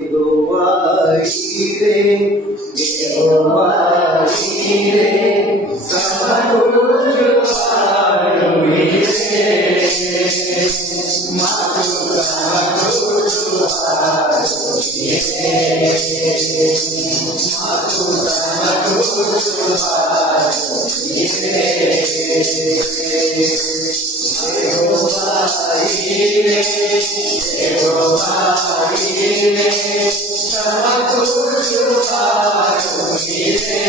యెహోవా ఈరే, యెహోవా ఈరే, సమకూర్చువాడు ఈరే, మాకు సమకూర్చువాడు ఈరే, మాకు సమకూర్చువాడు ఈరే. యెహోవా ఈరే, యెహోవా ఈరే, సమకూర్చువాడు ఈరే,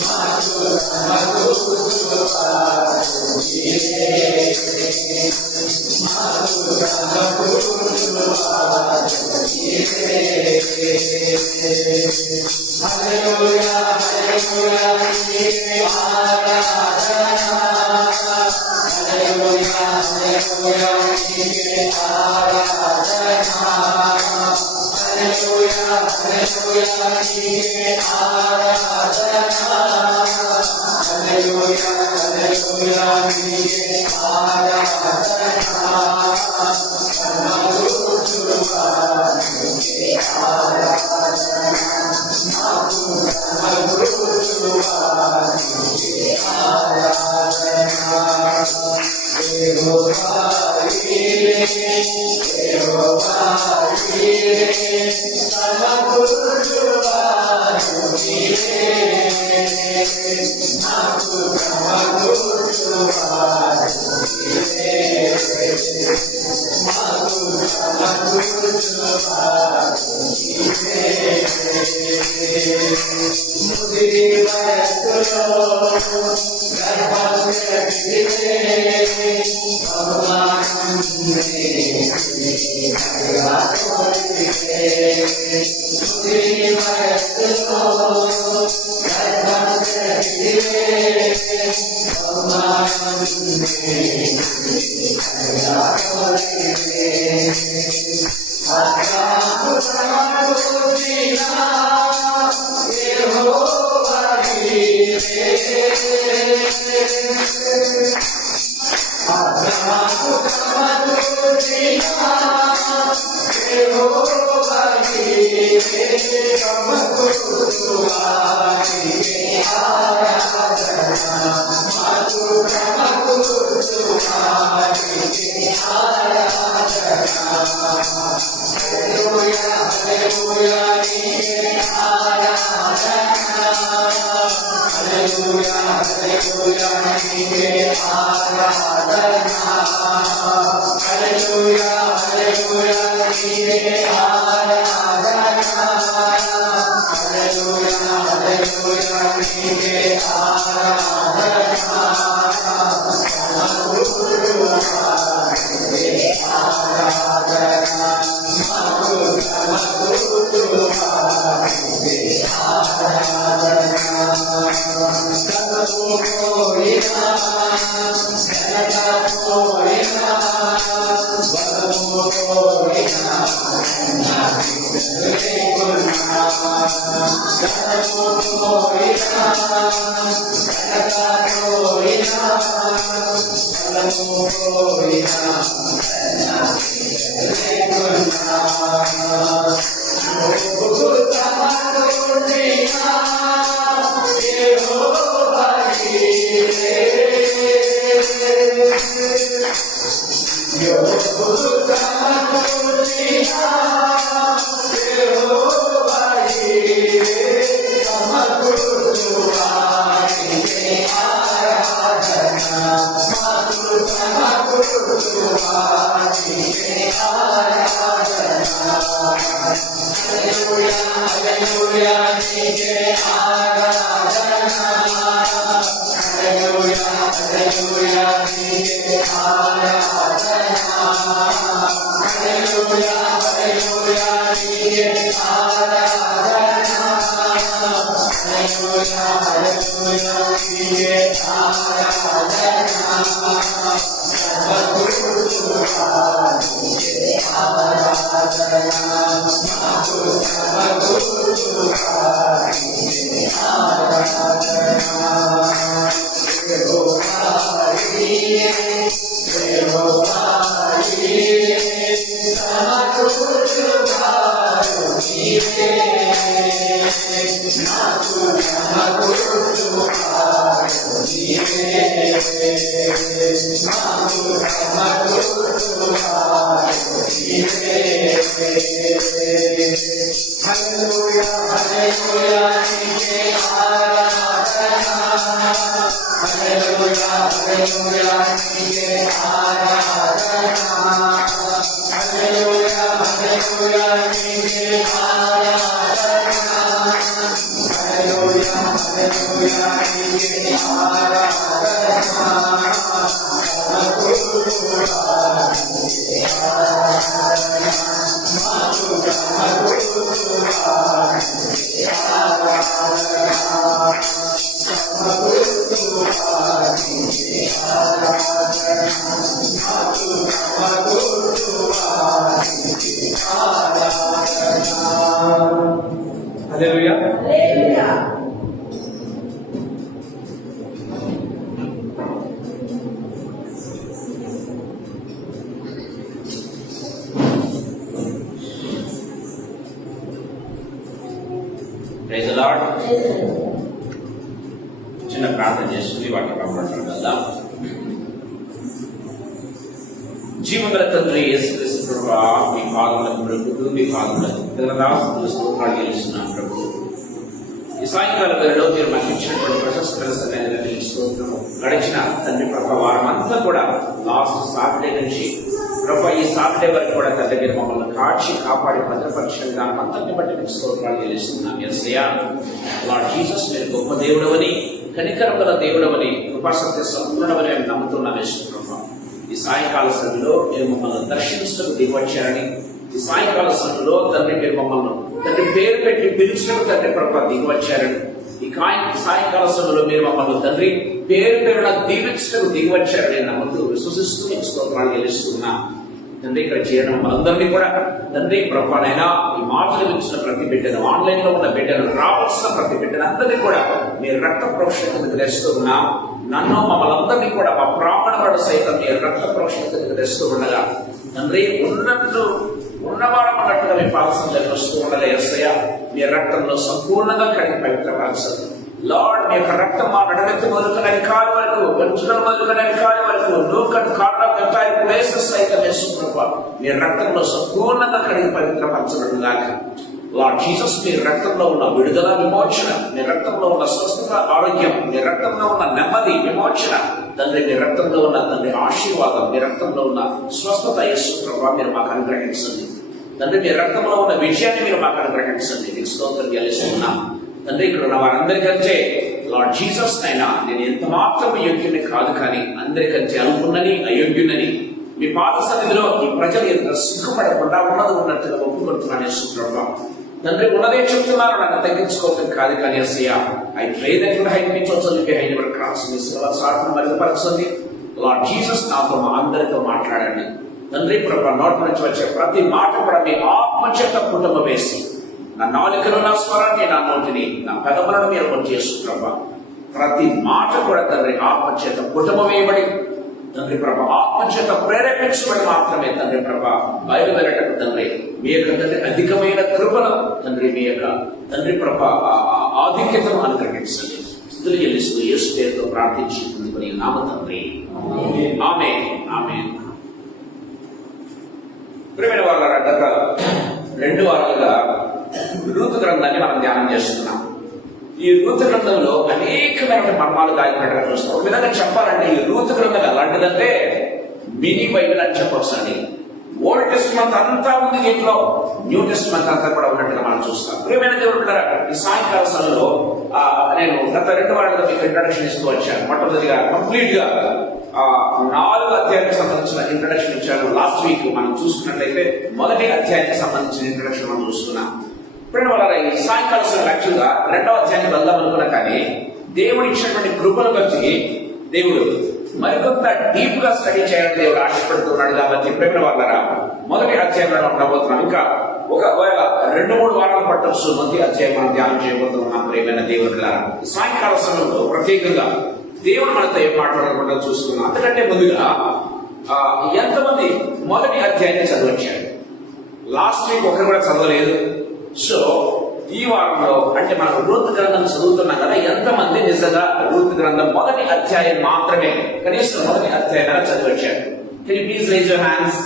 మాకు సమకూర్చువాడు ఈరే, మాకు సమకూర్చువాడు ఈరే. హల్లెలూయా హల్లెలూయా నీకే ఆరాధన, హల్లెలూయా హల్లెలూయా నీకే ఆరాధన, హల్లెలూయా హల్లెలూయా నీకే ఆరాధన, హల్లెలూయా హల్లెలూయా నీకే ఆరాధన, సమకూర్చువాడు నీకే ఆరాధన, మాకు సమకూర్చువాడు నీకే ఆరాధన. యెహోవా ఈరే, యెహోవా ఈరే, సమకూర్చువాడు ఈరే, మాకు సమకూర్చువాడు ఈరే, మాకు సమకూర్చువాడు ఈరే. ముదిరి వయస్సులో గర్భం ధరిస్తే బహుమానమునే ముదిరి వయస్సులో గర్భం ధరిస్తే బహుమానమునే అబ్రాహాము సమకూర్చిన యెహోవా ఈరే, అబ్రాహాము సమకూర్చిన యెహోవా ఈరే, సమకూర్చువాడు నీకే ఆరాధన, మాకు సమకూర్చువాడు నీకే ఆరాధన. హల్లెలూయా హల్లెలూయా నీకే ఆరాధన, హల్లెలూయా హల్లెలూయా నీకే ఆరాధన, హల్లెలూయా హల్లెలూయా నీకే ఆరాధన, హల్లెలూయా హల్లెలూయా నీకే ఆరాధన, సమకూర్చువాడు నీకే ఆరాధన, మాకు సమకూర్చువాడు నీకే ఆరాధన. ధనము పోయినా ఘనత పోయినా బలము పోయినా లేకున్నా, ధనము పోయినా ఘనత పోయినా బలము పోయినా లేకున్నా, నువ్వు సమకూర్చిన యెహోవా ఈరే, నువ్వు సమకూర్చిన యెహోవా ఈరే, సమకూర్చువాడు నీకే ఆరాధన, మాకు సమకూర్చువాడు నీకే ఆరాధన. హల్లెలూయా హల్లెలూయా నీకే ఆరాధన, హల్లెలూయా హల్లెలూయా నీకే ఆరాధన, హల్లెలూయా హల్లెలూయా నీకే ఆరాధన, హల్లెలూయా హల్లెలూయా నీకే ఆరాధన, సమకూర్చువాడు నీకే ఆరాధన, మాకు సమకూర్చువాడు నీకే ఆరాధన. యెహోవా ఈరే, యెహోవా ఈరే, సమకూర్చువాడు ప్రైజ్ ది లార్డ్. చిన్న ప్రార్థన చేసుకుని వాటి కాపాడటం వెళ్దాం. జీవగల తండ్రి యేసుక్రీస్తు ప్రభువా, మీ పాదములకు బ్రతుకుతూ మీ పాదములకు స్తోత్రాలు చెల్లిస్తున్నాను ప్రభు. ఈ సాయంకాల వేళలో మీరు మాకు ఇచ్చినటువంటి ప్రశస్తమైన సమయాన్ని స్తోత్రము. గడిచిన తండ్రి ప్రభు వారం అంతా కూడా లాస్ట్ సాటర్డే నుంచి ప్రభు ఈ సాటర్డే వరకు కూడా తండ్రి మీరు మమ్మల్ని కాచి కాపాడి భద్రపరిచిన దాని అంతటి బట్టి మీకు స్తోత్రాలు చెల్లిస్తున్నాం. యేసయ్యా, లార్డ్ జీసస్ మీరు గొప్ప దేవుడవని, కనికరముల దేవుడవని, కృపాసత్య సంపూర్ణమని మేము నమ్ముతున్నాం. యేసు ప్రభు, ఈ సాయంకాల సమయంలో మీరు మమ్మల్ని దర్శించడానికి దిగవచ్చారని, ఈ సాయంకాల సమయంలో తండ్రి మీరు మమ్మల్ని తండ్రి పేరు పెట్టి పిలుచుటకు తండ్రి ప్రభు దిగివచ్చారని, ఈ సాయంకాల సమయంలో మీరు మమ్మల్ని తండ్రి పేరు పేరున దీవించటకు దిగివచ్చారని నమ్ముతూ విశ్వసిస్తూ మీకు స్తోత్రాలు చెల్లిస్తున్నా. తండ్రి ఇక్కడ చేయడం మనందరినీ కూడా తండ్రి ప్రభానైనా ఈ మాటలు వించిన ప్రతి బిడ్డను, ఆన్లైన్ లో ఉన్న బిడ్డను, రావాల్సిన ప్రతి బిడ్డను అందరినీ కూడా మీరు రక్త ప్రోక్షణకు తెస్తూ ఉన్నా. నన్ను మమ్మల్ని అందరినీ కూడా మా ప్రాణవాడు సైతం మీరు రక్త ప్రోక్షణకు తెస్తూ ఉండగా తండ్రి ఉన్నవారం అన్నట్టుగా మీ పాదసంలోకి వస్తూ ఉండగా యేసయ్యా, మీ రక్తంలో సంపూర్ణంగా కడిగి పవిత్రపరచాలి. లార్డ్, మీ యొక్క రక్తం మా నడవెత్తి మొదలుకొని కాలు వరకు, వంచులను మొదలుకొని కాలు వరకు, నూకట్ కారణం ఎంటైర్ ప్లేసెస్ సైతం వేసుకున్న మీ రక్తంలో సంపూర్ణంగా కడిగి పవిత్రపరచబడినాక లార్డ్ జీసస్, మీ రక్తంలో ఉన్న విడుదల, విమోచన, మీ రక్తంలో ఉన్న స్వస్థత, ఆరోగ్యం, మీ రక్తంలో ఉన్న నెమ్మది, విమోచన తండ్రి, మీ రక్తంలో ఉన్న తండ్రి ఆశీర్వాదం, మీ రక్తంలో ఉన్న స్వస్థత యేసు ప్రభువా మీరు మాకు అనుగ్రహించండి. తండ్రి, మీ రక్తంలో ఉన్న విజయాన్ని మీరు మాకు అనుగ్రహించండి. మీకు స్తోత్రం చెల్లిస్తున్నాం. తండ్రి, ఇక్కడ ఉన్న వారందరికంటే లార్డ్ జీసస్ అయినా నేను ఎంత మాత్రం యోగ్యుని కాదు, కానీ అందరికంటే అనుకున్నని అయోగ్యునని మీ పాద సన్నిధిలో ఈ ప్రజలు ఎంత సిగ్గుపడకుండా ఉన్నది ఉన్నట్టుగా ఒప్పుకుంటున్నాను యేసు ప్రభువా. తండ్రి, ఉన్నదే చెప్తున్నారు, నన్ను తగ్గించుకోవటం కాదు, కానీ యేసయ్యా, I pray that you hide me totally behind your cross. మీ శిలువ సాటును మరుగుపరచండి. లార్డ్ జీసస్, నాతో అందరితో మాట్లాడండి. తండ్రి ప్రభు, నోటి నుంచి వచ్చే ప్రతి మాట కూడా మీ ఆత్మచేత కుటుంబం వేసి నా నాలుకలో నా స్వరాన్ని, నా నోటిని, నా పెదవులను మీరు పని చేసు ప్రభా. ప్రతి మాట కూడా తండ్రి ఆత్మచేత కుటుంబం వేయబడి తండ్రి ప్రభ ఆత్మచేత ప్రేరేపించబడి మాత్రమే తండ్రి ప్రభ బయలుదేరటకు తండ్రి మీ యొక్క తండ్రి అధికమైన కృపను తండ్రి మీ యొక్క తండ్రి ప్రభ ఆధిక్యతను అనుగ్రహించండి. స్థుతులు చెల్లిస్తూ యేసు పేరుతో ప్రార్థించి పొందుకుని నామ తండ్రి, ఆమేన్, ఆమేన్. ప్రియమైన వారలారా, గత 2 వారాలుగా రూతు గ్రంథాన్ని మనం ధ్యానం చేస్తున్నాం. ఈ రూతు గ్రంథంలో అనేకమైన మర్మాలు దాగినట్టుగా చూస్తాం. ఒక విధంగా చెప్పాలంటే ఈ రూతు గ్రంథం ఎలాంటిదంటే మినీ బైబిల్ అని చెప్పొచ్చు అండి. ఓల్డ్ టెస్ట్మెంట్ అంతా ఉంది దీంట్లో, న్యూ టెస్ట్మెంట్ అంతా కూడా ఉన్నట్టుగా మనం చూస్తాం. ప్రియమైన దేవుడు బిడ్డలారా, ఈ సాయంకాల సమయంలో నేను గత 2 వారాలుగా మీకు ఇంట్రడక్షన్ ఇస్తూ వచ్చాను. మొట్టమొదటిగా కంప్లీట్ గా 4 అధ్యాయానికి సంబంధించిన ఇంట్రడక్షన్ ఇచ్చాను. లాస్ట్ వీక్ మనం చూసుకున్నట్లయితే మొదటి అధ్యాయానికి సంబంధించిన ఇంట్రడక్షన్ మనం చూస్తున్నాం. ఇప్పుడు వాళ్ళ ఈ సాయంకాల సమయంలో యాక్చువల్గా 2వ అధ్యాయానికి వెళ్దాం అనుకున్నా, కానీ దేవుడు ఇచ్చినటువంటి కృపను బట్టి దేవుడు మరికొంత డీప్ గా స్టడీ చేయాలని దేవుడు ఆశపడుతున్నాడు. కాబట్టి ప్రేమ వాళ్ళరా మొదటి అధ్యాయంలో ఉండబోతున్నాం. ఇంకా ఒకవేళ 2-3 వారాలు పట్టొచ్చు మొదటి అధ్యాయం మనం ధ్యానం చేయబోతున్నాం. ప్రేమైన దేవుడులా సాయంకాల సమయంలో ప్రత్యేకంగా దేవుడు మనతో ఏం మాట్లాడకుండా చూస్తున్నాం. అంతకంటే ముందుగా ఎంతమంది మొదటి అధ్యాయాన్ని చదివచ్చారు? లాస్ట్ వీక్ ఒకరు కూడా చదవలేదు. సో ఈ వారంలో అంటే మనం రూతు గ్రంథం చదువుతున్నాం కదా, ఎంతమంది నిజంగా రూతు గ్రంథం మొదటి అధ్యాయం మాత్రమే కనీసం మొదటి అధ్యాయం చదివి వచ్చారు? Can you please raise your hands?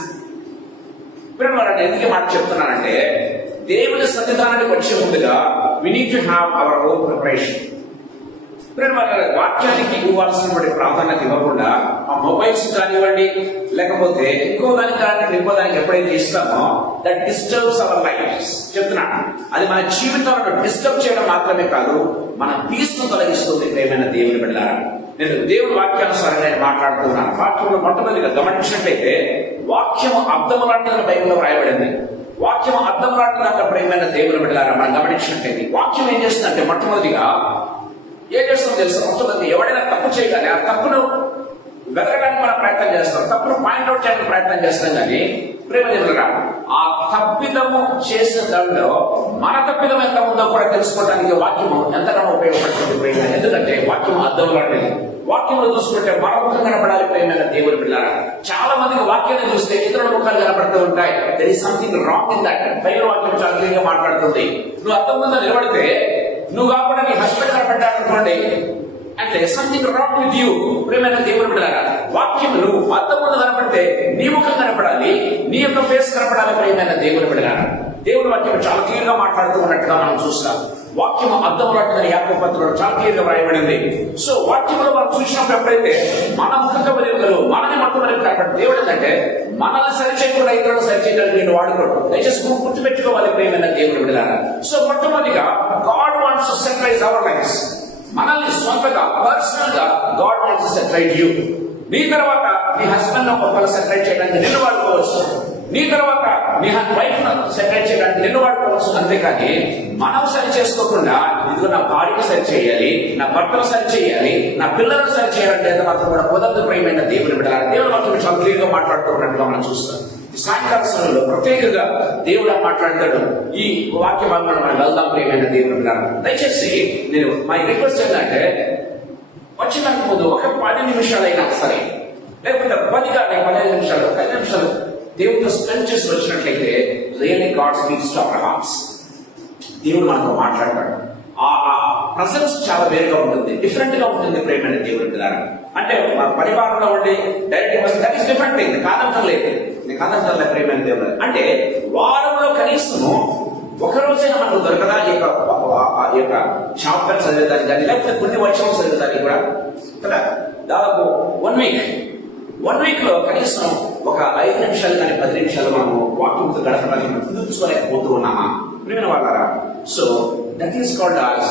అంటే ఎందుకు మాట చెప్తున్నానంటే, దేవుని సన్నిధానానికి వచ్చే ముందుగా we need to have our own preparation. వాక్యానికి ఇవ్వాల్సినటువంటి ప్రాధాన్యత ఇవ్వకుండా ఆ మొబైల్స్ కానివ్వండి, లేకపోతే ఇంకో దానికి కానీ ఇంకో దానికి ఎప్పుడైతే ఇస్తామో దట్ డిస్టర్బ్స్ అవర్ లైఫ్. చెప్తున్నాను, అది మన జీవితాలను డిస్టర్బ్ చేయడం మాత్రమే కాదు, మన పీస్ ను తొలగిస్తుంది. ప్రేమైన దేవుని బిడ్డలారా, నేను దేవుని వాక్యానుసారంగా నేను మాట్లాడుతున్నాను. వాక్యంలో మొట్టమొదటిగా గమనించినట్లయితే వాక్యం అర్థం లాంటిదని బైబిల్లో రాయబడింది. వాక్యం అర్థం లాంటిదంటే ప్రేమైన దేవుని బిడ్డలారా, మనం గమనించినట్లయితే వాక్యం ఏం చేస్తుందంటే మొట్టమొదటిగా ఏం చేస్తాం తెలుసు? మొట్టమొదటి ఎవడైనా తప్పు చేయగానే ఆ తప్పును వెతకడానికి మనం ప్రయత్నం చేస్తాం, తప్పును పాయింట్అవుట్ చేయడానికి ప్రయత్నం చేస్తాం. కానీ ప్రేమ దేవుడుగా ఆ తప్పిదము చేసిన దానిలో మన తప్పిదం ఎంత ఉందో కూడా తెలుసుకోవడానికి వాక్యము ఎంతగానో ఉపయోగపడుతుంది ప్రేమ. ఎందుకంటే వాక్యం అర్థం లాంటిది. వాక్యంలో చూసుకుంటే మన ముఖం కనపడాలి ప్రేమైన దేవుని బిడ్డలారా. చాలా మందికి వాక్యాన్ని చూస్తే ఇతరుల ముఖాలు కనపడుతూ ఉంటాయి. There is something wrong in that. Bible వాక్యం చాలా క్లియర్గా మాట్లాడుతుంది. నువ్వు అర్థం ముందు నిలబడితే నువ్వు కాకుండా నీ హస్బెండ్ కనపడ్డానుకోండి, అంటే సంథింగ్ రాంగ్ విత్ యూ. ప్రేమైన దేవుని బిడ్డలారా, వాక్యం నువ్వు అర్థం ముందు కనపడితే నీ ముఖం కనపడాలి, నీ యొక్క ఫేస్ కనపడాలి. ప్రేమైన దేవుని బిడ్డలారా, దేవుని వాక్యం చాలా క్లియర్ గా మాట్లాడుతూ ఉన్నట్టుగా మనం చూస్తాం. వాక్యం అర్థం లాంటిదని యాకోబు పత్రికలో చాలా క్లియర్ గా వ్రాయబడింది. సో వాక్యంలో మనం చూసినప్పుడు ఎప్పుడైతే మన ముఖంగా వెలుగులు మనని మొట్టమొదటి కనపడి దేవుడు ఏంటంటే మనల్ని సరి చేయకుండా ఇతరులను సరి చేయడానికి నేను వాడుకోడు. దయచేసి గుర్తుపెట్టుకోవాలి ప్రేమైన దేవుని బిడ్డలారా. సో మొట్టమొదటిగా God wants to centralise our lives. మనల్ని సొంతగా పర్సనల్ గా God wants to centralise you. నీ తర్వాత నీ హస్బెండ్ ఒకవేళ సెంట్రైజ్ చేయడానికి నిన్ను వాడుకోవచ్చు, నీ తర్వాత నీ వైఫ్ సెపరేట్ చేయడానికి నిన్ను వాడుకోవచ్చు. అంతేకాని మనం సరి చేసుకోకుండా ఇదిగో నా భార్యను సరి చేయాలి, నా భర్తను సరి చేయాలి, నా పిల్లలను సరి చేయాలంటే మాత్రం కూడా కుదరదు. ప్రియమైన దేవుని బిడ్డలారా, దేవుని వాక్యం చాలా క్లియర్ గా మాట్లాడుతున్నట్టుగా మనం చూస్తాం. ఈ సాయంకాల సమయంలో ప్రత్యేకంగా దేవుడు మాట్లాడతాడు. ఈ వాక్య భాగంలో మనం వెళ్దాం. ప్రియమైన దేవుని బిడ్డలారా, దయచేసి నేను మా రిక్వెస్ట్ ఏంటంటే వచ్చినందుకు ముందు ఒక 10 నిమిషాలైనా సరే, లేకపోతే 15 నిమిషాలు 5 నిమిషాలు దేవుడితో స్పెండ్ చేసి వచ్చినట్లయితే really God speaks to our hearts. దేవుడు మనతో మాట్లాడతాడు. ఆ ప్రజెన్స్ చాలా వేరుగా ఉంటుంది, డిఫరెంట్ గా ఉంటుంది. ప్రేమైన దేవుడి ద్వారా అంటే మన పరివారంలో ఉండి direct that is different thing. కాదంటం లేదు, నేను కాదంటం లేదు. ప్రేమైన దేవుడు అంటే వారంలో కనీసం ఒక రోజైనా మనకు దొరకదా ఈ యొక్క చాప్టర్ చదివేదానికి కానీ, లేకపోతే కొన్ని వర్షాలు చదివేదానికి కూడా కదా. దాదాపు 1 వీక్ లో కనీసం ఒక 5 నిమిషాలు కానీ 10 నిమిషాలు మనము వాక్యంతో గడపడానికి మనం కుదుర్చుకోలేకపోతూ ఉన్నామా ప్రియమైన వాళ్ళారా? So that is called as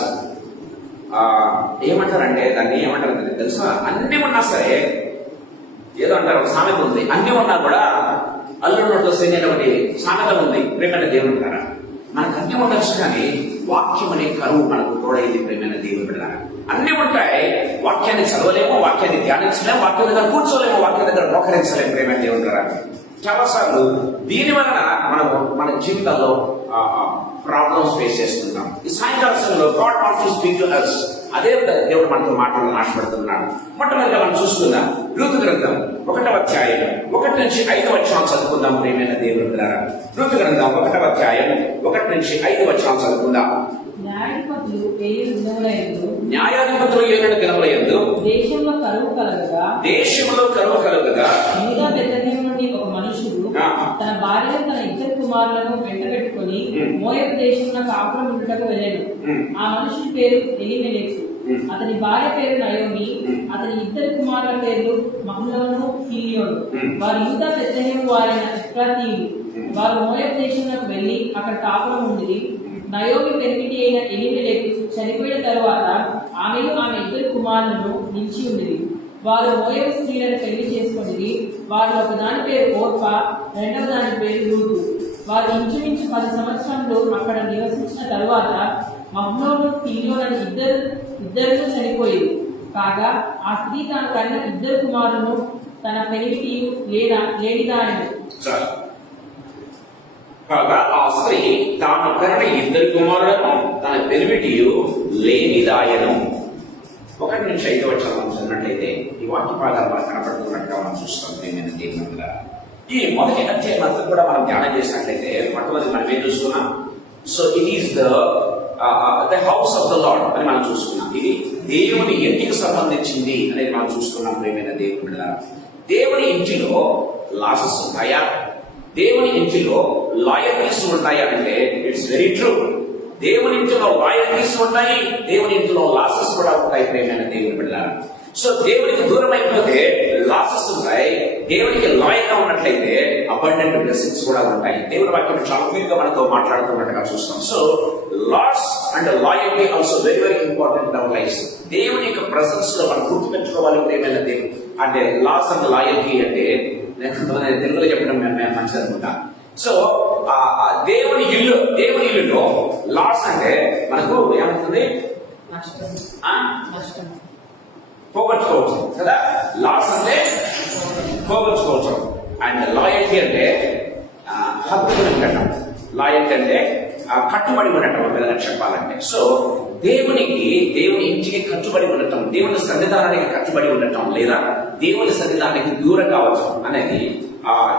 ఏమంటారంటే దాన్ని ఏమంటారు తెలుసా? అన్ని ఉన్నా సరే ఏదో అంటారు, ఒక సామెత ఉంది, అన్ని ఉన్నా కూడా అల్లుడు నోట్లో సేనేటువంటి సామెత ఉంది. ప్రియమైన దేవుని బిడ్డలారా, మనకు అన్ని ఉండొచ్చు కానీ వాక్యం అనే కరువు మనకు తోడైంది. ప్రియమైన దేవుని బిడ్డలారా, అన్ని ఉంటాయి, వాక్యాన్ని చదవలేము, వాక్యాన్ని ధ్యానించలేము, వాక్యం దగ్గర కూర్చోలేము, వాక్యం దగ్గర మోకరించలేము. ప్రేమ దేవుని ద్వారా చాలా సార్లు దీని వలన మనము మన జీవితాల్లో ప్రాబ్లమ్స్ ఫేస్ చేస్తుంటాం. ఈ సాయంకాల సమయంలో God wants to speak to us. అదే దేవుడు మనతో మాట్లాడాలని ఆశపడుతున్నాడు. మొట్టమొదటిగా మనం చూసుకుందాం రూతు గ్రంథం 1వ అధ్యాయం 1 నుంచి 5 వచనాలు చదువుకుందాం. ప్రియమైన దేవుని బిడ్డలారా, రూతు గ్రంథం 1వ అధ్యాయం 1 నుంచి 5 వచనాలు చదువుకుందాం. న్యాయాధిపతులు 7 దినముల యందు దేశంలో కరువు కలుగగా యూదా బెత్లెహేము నుండి ఒక మనుషుడు తన భార్య తన 2 కుమారులను వెంటబెట్టుకుని మోయాబు దేశంలో కాపురం ఉండుటకు వెళ్ళెను. ఆ మనుషుడి పేరు ఎలీమెలెకు, అతని భార్య పేరు నయోమి, అతని 2 కుమారుల పేర్లు మహ్లోను, కిలియోను. వారు యూదా బెత్లెహేము వారైన ఎఫ్రాతీయులు. వారు మోయాబు దేశంలోకి వెళ్లి అక్కడ కాపురం ఉండి నయోమి పెనిమిటి అయిన ఎలీమెలెకు చనిపోయిన తరువాత ఆమెను ఆమె 2 కుమారులను నిలిచి ఉండేది. వారు మోయాబు స్త్రీలను పెళ్లి చేసుకుని వారు ఒక దాని పేరు ఓర్పా, రెండవ దాని పేరు రూతు. వారు ఇంచుమించు 10 సంవత్సరంలో అక్కడ నివసించిన తరువాత మహ్లోను, కిలియోను ఇద్దరు చనిపోయేది. కాగా ఆ స్త్రీ తాను కన్న 2 కుమారులను తన పెనిమిటి లేడిదాయను. కాగా ఆ స్త్రీ తాను కన్న 2 కుమారులను తన పెనిమిటియు లేనిదాయను. 1 నుంచి 5 వచనాలు చదివినట్లయితే ఈ వాక్య పాఠాలు మనకు కనపడుతున్నట్టుగా మనం చూస్తాం. ప్రియమైన దేవుని బిడ్డలారా, ఈ మొదటి అధ్యాయం అంతా కూడా మనం ధ్యానం చేసినట్లయితే మొట్టమొదటి మనం ఏం చూసుకున్నాం? So it is the the house of the lord అని మనం చూసుకున్నాం. ఇది దేవుని ఇంటికి సంబంధించింది అనేది మనం చూసుకున్నాం. ప్రేమైన దేవుని బిడ్డలారా, దేవుని ఇంటిలో లాసెస్ ఉంటాయా, దేవుని ఇంటిలో లాయల్టీస్ ఉంటాయా అంటే ఇట్స్ వెరీ ట్రూ. దేవుని ఇంటిలో లాయల్టీస్ ఉంటాయి, దేవుని ఇంటిలో లాసెస్ కూడా ఉంటాయి. ప్రేమైన దేవుని బిడ్డలారా, సో దేవునికి దూరం అయిపోతే లాసెస్ ఉంటాయి, దేవునికి లాయల్ గా ఉన్నట్లయితే అబండెంట్ బ్లెస్సింగ్స్ కూడా ఉంటాయి. దేవుని వాక్యం చాలా క్లియర్ గా మనతో మాట్లాడుతున్నట్టుగా చూస్తాం. So loss and loyalty also very very important in our life. దేవుని యొక్క ప్రెసెన్స్ లో మనం గుర్తుపెట్టుకోవాలి ప్రేమైన దేవుడు. అంటే లాస్ అండ్ లాయల్టీ అంటే తెలుగులో చెప్పడం మేము మంచిది అనుకుంటా. సో దేవుని ఇల్లులో లాస్ అంటే మనకు ఏమవుతుంది, పోగొట్టుకోవచ్చు కదా. లాస్ అంటే పోగొట్టుకోవచ్చు, అండ్ లాయల్టీ అంటే హక్కుని ఉండటం. లాయల్టీ అంటే కట్టుబడి ఉండటం విధంగా చెప్పాలంటే. సో దేవుని ఇంటికి కట్టుబడి ఉండటం, దేవుని సన్నిధానానికి కట్టుబడి ఉండటం, లేదా దేవుని సన్నిధానానికి దూరం కావచ్చు అనేది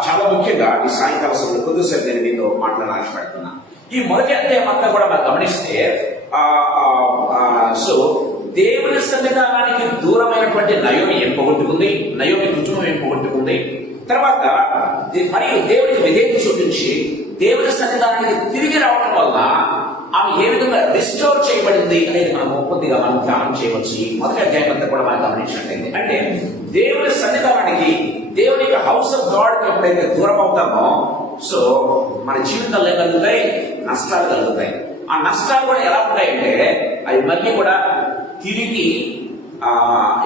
చాలా ముఖ్యంగా ఈ సాయంకాల సమయంలో కొద్దిసేపు నేను మీతో మాట్లాడాలని ఆశపడుతున్నా. ఈ మొదటి అధ్యాయం అంతా కూడా మనం గమనిస్తే సో దేవుని సన్నిధానానికి దూరమైనటువంటి నయోమి ఏం పోగొట్టుకుంది, నయోమి కుటుంబం ఏం పోగొట్టుకుంది. తర్వాత మరియు దేవునికి విధేయత చూపించి దేవుని సన్నిధానానికి తిరిగి రావడం వల్ల ఆమె ఏ విధంగా రిస్టోర్ చేయబడింది అనేది మనం కొద్దిగా మనం ధ్యానం చేయవచ్చు. ఈ మొదటి అధ్యాయం అంతా కూడా మనం గమనించినట్లయితే, అంటే దేవుని సన్నిధానానికి, దేవుని యొక్క హౌస్ ఆఫ్ గాడ్ ఎప్పుడైతే దూరం అవుతామో సో మన జీవితంలో ఏం కలుగుతాయి, నష్టాలు కలుగుతాయి. ఆ నష్టాలు కూడా ఎలా ఉంటాయంటే అవి మళ్ళీ కూడా తిరిగి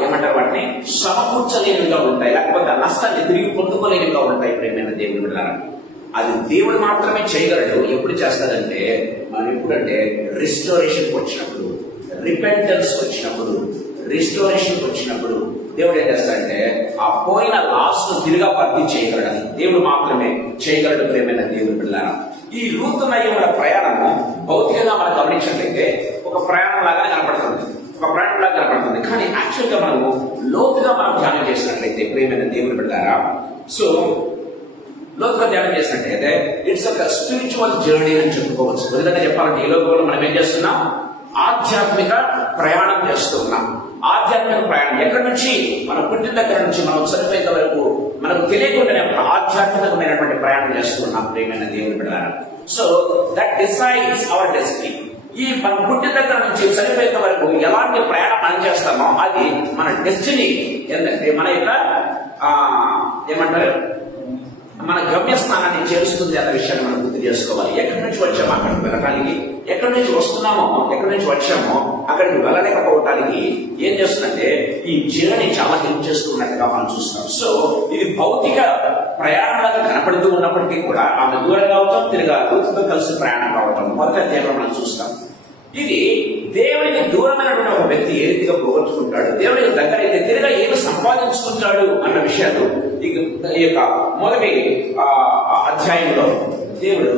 ఏమంటారు వాటిని సమకూర్చలేనివిగా ఉంటాయి, లేకపోతే ఆ నష్టాన్ని తిరిగి పొందుకోలేనివిగా ఉంటాయి. ప్రేమైన దేవుని బిడ్డలారా, అది దేవుడు మాత్రమే చేయగలడు. ఎప్పుడు చేస్తాడంటే మనం ఎప్పుడంటే రిస్టోరేషన్ వచ్చినప్పుడు, రిపెంటెన్స్ వచ్చినప్పుడు, రిస్టోరేషన్ వచ్చినప్పుడు దేవుడు ఏం చేస్తాడంటే ఆ పోయిన లాస్ ను తిరిగా భర్తీ చేయగలడని దేవుడు మాత్రమే చేయగలడు. ప్రేమైన దేవుని బిడ్డలారా, ఈ రూతు నయోముల ప్రయాణము భౌతికంగా మనం గమనించినట్లయితే ఒక ప్రయాణం లాగానే కనపడుతుంది, కానీ యాక్చువల్ గా మనము లోతుగా మనం ధ్యానం చేసినట్లయితే ప్రేమైన దేవుని బిడ్డలారా, సో లోతుగా ధ్యానం చేసినట్లయితే ఇట్స్ ఒక స్పిరిచువల్ జర్నీ అని చెప్పుకోవచ్చు. విధంగా చెప్పాలంటే ఈ లోకంలో మనం ఏం చేస్తున్నాం, ఆధ్యాత్మిక ప్రయాణం చేస్తున్నాం. ఆధ్యాత్మిక ప్రయాణం ఎక్కడి నుంచి, మనం పుట్టిన దగ్గర నుంచి మనం చనిపోయేంత వరకు మనకు తెలియకుండానే ఆధ్యాత్మికమైనటువంటి ప్రయాణం చేస్తున్నాం. ప్రేమైన దేవుని బిడ్డలారా, so that decides hour destiny. ఈ మనం పుట్టిన దగ్గర నుంచి చనిపోయేంత వరకు ఎలాంటి ప్రయాణం మనం చేస్తామో అది మన డెస్టినీ, ఏంటంటే మన యొక్క ఏమంటారు మన గమ్యస్థానాన్ని చేరుస్తుంది అన్న విషయాన్ని మనం గుర్తు చేసుకోవాలి. ఎక్కడి నుంచి వచ్చామో అక్కడికి వెళ్ళటానికి, ఎక్కడి నుంచి వస్తున్నామో, ఎక్కడి నుంచి వచ్చామో అక్కడికి వెళ్ళలేకపోవటానికి ఏం చేస్తుందంటే ఈ జర్నీ చాలా హెల్ప్ చేస్తున్నట్టుగా మనం చూస్తాం. సో ఇది భౌతిక ప్రయాణాలుగా కనపడుతూ ఉన్నప్పటికీ కూడా ఆమె దూరం కావటం, తిరిగా దూరంతో కలిసి ప్రయాణం కావటం మొదటి అధ్యాయంలో మనం చూస్తాం. ఇది దేవునికి దూరమైనటువంటి ఒక వ్యక్తి ఏ రీతిగా పోగొట్టుకుంటాడు, దేవునికి దగ్గర అయితే తిరిగా ఏమి సంపాదించుకుంటాడు అన్న విషయాలు ఈ యొక్క మొదటి అధ్యాయంలో దేవుడు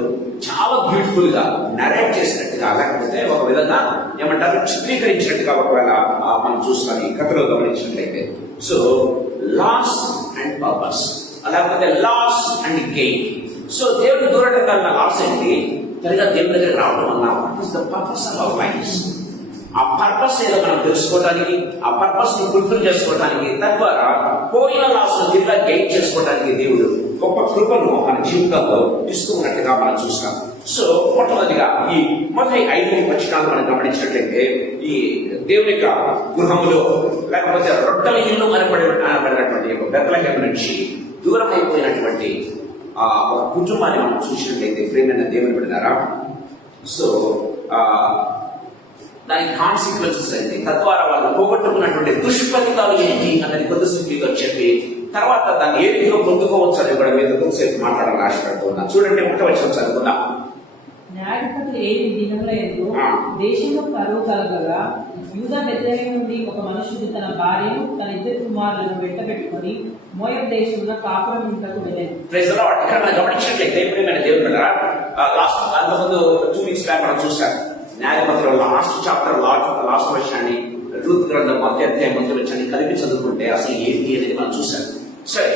చాలా బ్యూటిఫుల్ గా నరేట్ చేసినట్టుగా, లేకపోతే ఒక విధంగా ఏమంటారు చిత్రీకరించినట్టుగా ఒకవేళ మనం చూస్తాం ఈ కథలో గమనించినట్లయితే. సో లాస్ అండ్ పర్పస్, లేకపోతే లాస్ అండ్ గెయిన్. సో దేవుడికి దూరం కన్నా లాస్ ఏంటి, తిరిగా దేవుని దగ్గర రావడం వల్ల what is the purpose of our life. ఆ పర్పస్ ఏదో మనం తెలుసుకోవడానికి, ఆ పర్పస్ ని ఫుల్ఫిల్ చేసుకోవడానికి, తద్వారా పోయిన లాస్ ను తిరిగా గెయిన్ చేసుకోవడానికి దేవుడు గొప్ప కృపను మన జీవితాల్లో ఇస్తూ ఉన్నట్టుగా మనం చూస్తాం. సో మొట్టమొదటిగా ఈ మొదటి 5 వచనాలు మనం గమనించినట్లయితే ఈ దేవుని యొక్క గృహములో, లేకపోతే రొట్టెల ఇల్లు అనబడినటువంటి బెత్లెహేము నుంచి దూరం అయిపోయినటువంటి ఒక కుటుంబాన్ని మనం చూసినట్లయితే ప్రేమైన దేవుని బిడ్డలారా, సో దానికి కాన్సిక్వెన్సెస్ ఏంటి, తద్వారా వాళ్ళు పోగొట్టుకున్నటువంటి దుష్ఫలితాలు ఏంటి అన్నది కొద్దిసేపు చెప్పి తర్వాత దాన్ని ఏ రీతిలో పొందుకోవచ్చు అని కూడా మీద కొద్దిసేపు మాట్లాడాలని ఆశపడుతున్నా. చూడండి, 1వ వచనం చదువుకుందాం. న్యాయాధిపతులు 7 దినముల యందు దేశంలో కరువు కలగగా యూదా బెత్లెహేము నుండి ఒక మనుషుడు తన భార్యను తన 2 కుమారులను వెంటబెట్టుకొని మోయాబు దేశంలో కాపురం ఇంటకు వెళ్ళాడు. Praise the Lord. ఇక్కడ మనం గమనించినట్లయితే ప్రియమైన దేవుని బిడ్డలారా, లాస్ట్ అంతకుముందు 2 వీక్స్ బ్యాక్ మనం చూసాం న్యాయపత్రుల లాస్ట్ చాప్టర్ లాస్ట్ వచనాన్ని, రూత్ గ్రంథం మొదటి అధ్యాయం మొదటి వచనాన్ని కలిపి చదువుకుంటే అసలు ఏంటి అనేది మనం చూసాం. సరే,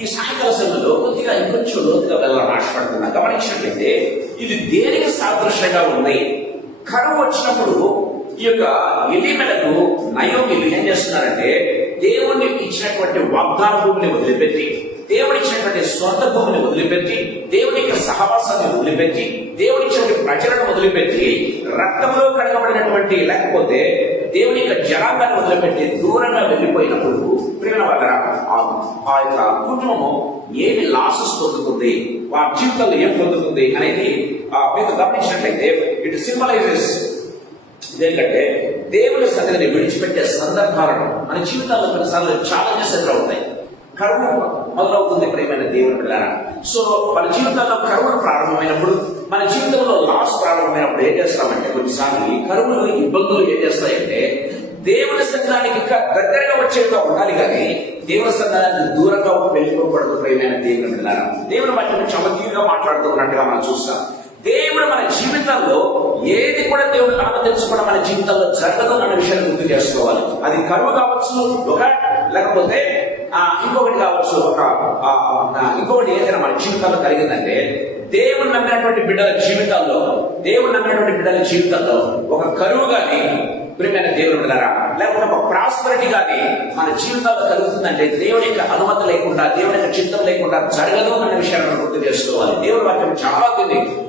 ఈ సాయంకాల సమయంలో కొద్దిగా ఇంకొంచెం లోతుగా వెళ్ళాలని ఆశపడుతున్నా. గమనించినట్లయితే ఇది దేనికి సాదృశ్యంగా ఉంది కరువు వచ్చినప్పుడు ఈ యొక్క ఎలీమెలకు నయోమిలు ఏం చేస్తున్నారంటే దేవుణ్ణి ఇచ్చినటువంటి వాగ్దాన భూమిని వదిలిపెట్టి, దేవుడి ఇచ్చినటువంటి స్వంత భూమిని వదిలిపెట్టి, దేవుని యొక్క సహవాసాన్ని వదిలిపెట్టి, దేవుడి ఇచ్చినటువంటి ప్రజలను వదిలిపెట్టి, రక్తంలో కడగబడినటువంటి లేకపోతే దేవుని యొక్క జనాంగాన్ని వదిలిపెట్టి దూరంగా వెళ్ళిపోయినప్పుడు ప్రేమ వల్ల ఆ యొక్క కుటుంబము ఏమి లాసెస్ పొందుతుంది, వారి జీవితంలో ఏం పొందుతుంది అనేది మీకు గమనించినట్లయితే ఇట్ సింబలైజెస్ ఎందుకంటే దేవుని సన్నిధిని విడిచిపెట్టే సందర్భాలను మన జీవితాల్లో కొన్నిసార్లు ఛాలెంజెస్ ఎదురవుతాయి. కరువు మొదలవుతుంది ప్రేమైన దేవుని బిడ్డలారా. సో మన జీవితంలో కరువులు ప్రారంభమైనప్పుడు, మన జీవితంలో లాస్ ప్రారంభమైనప్పుడు ఏం చేస్తామంటే కొన్నిసార్లు ఈ కరువులు ఇబ్బందులు ఏం చేస్తాయంటే దేవుని సంఘానికి ఇంకా దగ్గరగా వచ్చేగా ఉండాలి కానీ దేవుని సంఘానికి దూరంగా వెళ్ళిపోకూడదు ప్రేమైన దేవుని బిడ్డలారా. దేవుని వాక్యం చాలా తీరుగా మాట్లాడుతున్నట్టుగా మనం చూస్తాం. దేవుడు మన జీవితంలో ఏది కూడా దేవుడు అనుమతించకుండా మన జీవితంలో జరగదు అన్న విషయాన్ని గుర్తు చేసుకోవాలి. అది కరువు కావచ్చు, లేకపోతే ఇంకొకటి కావచ్చు, ఇంకొకటి ఏదైనా మన జీవితాల్లో కలిగిందంటే దేవుడు నమ్మినటువంటి బిడ్డల జీవితాల్లో ఒక కరువు కానీ ప్రియమైన దేవుని బిడ్డలారా, లేకపోతే ఒక ప్రాస్పరిటీ కానీ మన జీవితాల్లో కలుగుతుందంటే దేవుని యొక్క అనుమతి లేకుండా, దేవుని యొక్క చిత్తం లేకుండా జరగదు అనే విషయాన్ని మనం గుర్తు చేసుకోవాలి. దేవుని వాక్యం చాలా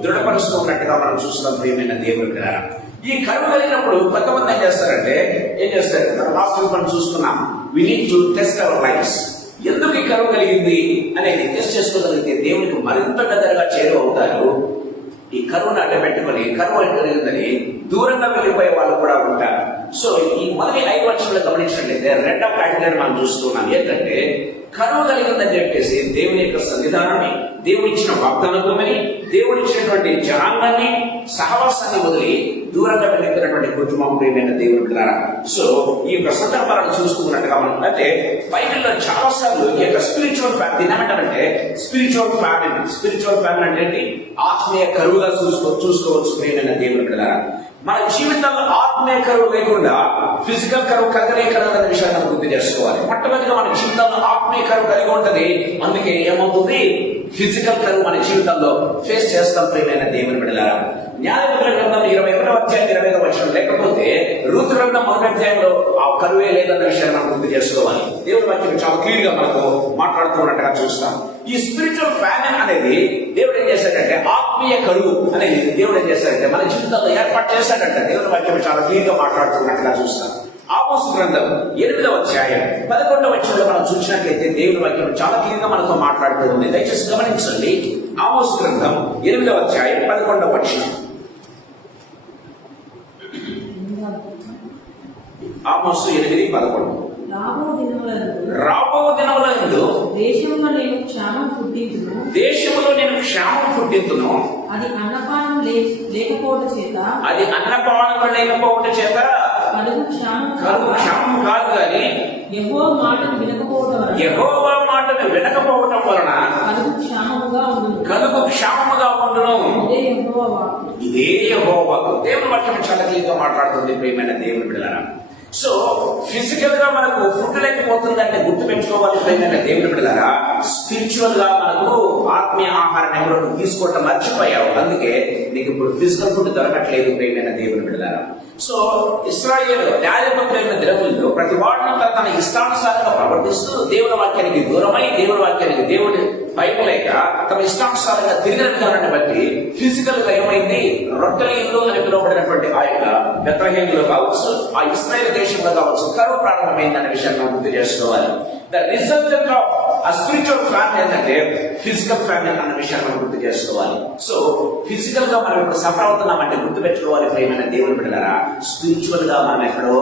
దృఢపరుస్తూ ఉన్నట్టుగా మనం చూస్తున్నాం ప్రియమైన దేవుని బిడ్డలారా. ఈ కరువు కలిగినప్పుడు కొంతమంది ఏం చేస్తారు లాస్ట్ వీక్ మనం చూసుకున్నాం, we need to test our lives. ఎందుకు ఈ కరువు కలిగింది అనేది టెస్ట్ చేసుకోగలిగితే దేవునికి మరింత దగ్గరగా చేరువవుతారు. ఈ కరువును అడ్డపెట్టుకుని కరువు కలిగిందని దూరంగా వెళ్ళిపోయే వాళ్ళు కూడా ఉంటారు. సో ఈ మొదటి 5 వర్షాలు గమనించినట్లయితే రెండవ కేటగిరీ మనం చూస్తున్నాం. ఏంటంటే కరువు కలిగిందని చెప్పేసి దేవుని యొక్క సన్నిధానాన్ని, దేవుడు ఇచ్చిన వాగ్దాన భూమిని, దేవుడు ఇచ్చినటువంటి జనాంగాన్ని, సహవాసాన్ని వదిలి దూరంగా వెళ్ళిపోయినటువంటి కుటుంబం ప్రియమైన దేవుని బిడ్డలారా. సో ఈ యొక్క సందర్భాలను చూసుకున్నట్టుగా మనం అంటే బైబిల్లో చాలా సార్లు ఈ యొక్క స్పిరిచువల్ ఫ్యామిలీ ఏమంటారంటే స్పిరిచువల్ ఫ్యామిలీ అంటే ఆత్మీయ కరువుగా చూసుకోవచ్చు ప్రియమైన దేవుని బిడ్డలారా. మన జీవితంలో ఆత్మీయ కరువు లేకుండా ఫిజికల్ కరువు కలగలే కలగదన్న విషయాన్ని మనం గుర్తు చేసుకోవాలి. మొట్టమొదటిగా మన జీవితంలో ఆత్మీయ కరువు కలిగి ఉంటుంది. అందుకే ఏమవుతుంది, ఫిజికల్ కరువు మన జీవితంలో ఫేస్ చేస్తాం ప్రియమైన దేవుని బిడ్డలారా. న్యాయాధిపతుల గ్రంథం 21వ అధ్యాయం 25వ వచనం లేకపోతే రూతు గ్రంథం 1వ అధ్యాయంలో ఆ కరువే లేదన్న విషయాన్ని మనం గుర్తు చేసుకోవాలి. దేవుని వాక్యం చాలా క్లియర్ గా మనకు మాట్లాడుతున్నట్టుగా చూస్తాం. ఈ స్పిరిచువల్ ఫ్యామిన్ అనేది దేవుడు ఏం చేశాడంటే ఆత్మీయ కరువు అనేది దేవుడు ఏం చేశాడంటే మన జీవితంలో ఏర్పాటు చేశాడంట. దేవుని వాక్యం చాలా క్లియర్ గా మాట్లాడుతున్నట్టుగా చూస్తాం. ఆమోసు గ్రంథం 8వ అధ్యాయం 11వ వచనంలో మనం చూసినట్లయితే దేవుని వాక్యం చాలా క్లియర్ గా మనతో మాట్లాడుతుంది. దయచేసి గమనించండి. ఆమోసు గ్రంథం 8వ అధ్యాయం 11వ వచనం. ఆమోసు 8:11. రాబో దినములందు దేశంలో నేను క్షామం పుట్టింతును, అది అన్నపానం లేకపోవడం చేత కరువు క్షామం కాదు కానీ యెహోవా మాటను వినకపోవడం వలన కరువు క్షామముగా ఉండును. ఇదే యెహోవా దేవుని వాక్యం చాలా క్లియర్గా మాట్లాడుతుంది ప్రియమైన దేవుని బిడ్డలారా. సో ఫిజికల్ గా మనకు ఫుడ్ లేకపోతుందంటే గుర్తు పెంచుకోవాలి ప్రియమైన దేవుని బిడ్డలారా. స్పిరిచువల్ గా మనకు ఆత్మీయ ఆహారం ఎవరో తీసుకోవటం మర్చిపోయావు, అందుకే నీకు ఇప్పుడు ఫిజికల్ ఫుడ్ దొరకట్లేదు ప్రియమైన దేవుని బిడ్డలారా. సో ఇశ్రాయేలు న్యాయపత్రైన దినముల్లో ప్రతి వాడిని తన ఇష్టానుసారంగా ప్రవర్తిస్తూ దేవుని వాక్యానికి దూరమై దేవుడి భయం లేక తమ ఇష్టానుసారంగా తిరిగిన విధానాన్ని బట్టి ఫిజికల్ గా ఏమైంది, రొట్టెల ఇల్లు అని పిలువబడినటువంటి ఆ యొక్క బెత్లెహేములో కావచ్చు, ఆ ఇశ్రాయేల్ దేశంలో కావచ్చు కరువు ప్రారంభమైందనే విషయాన్ని మనం గుర్తు చేసుకోవాలి. ద రిజల్ట్ ఆఫ్ ఆ స్పిరిచువల్ ఫ్యామిలీ ఏంటంటే ఫిజికల్ ఫ్యామిలీ అన్న విషయాన్ని మనం గుర్తు చేసుకోవాలి. సో ఫిజికల్ గా మనం ఇప్పుడు సఫర్ అవుతున్నామంటే గుర్తు పెట్టుకోవాలి ప్రియమైన దేవుని బిడ్డలారా. స్పిరిచువల్ గా మనం ఎక్కడో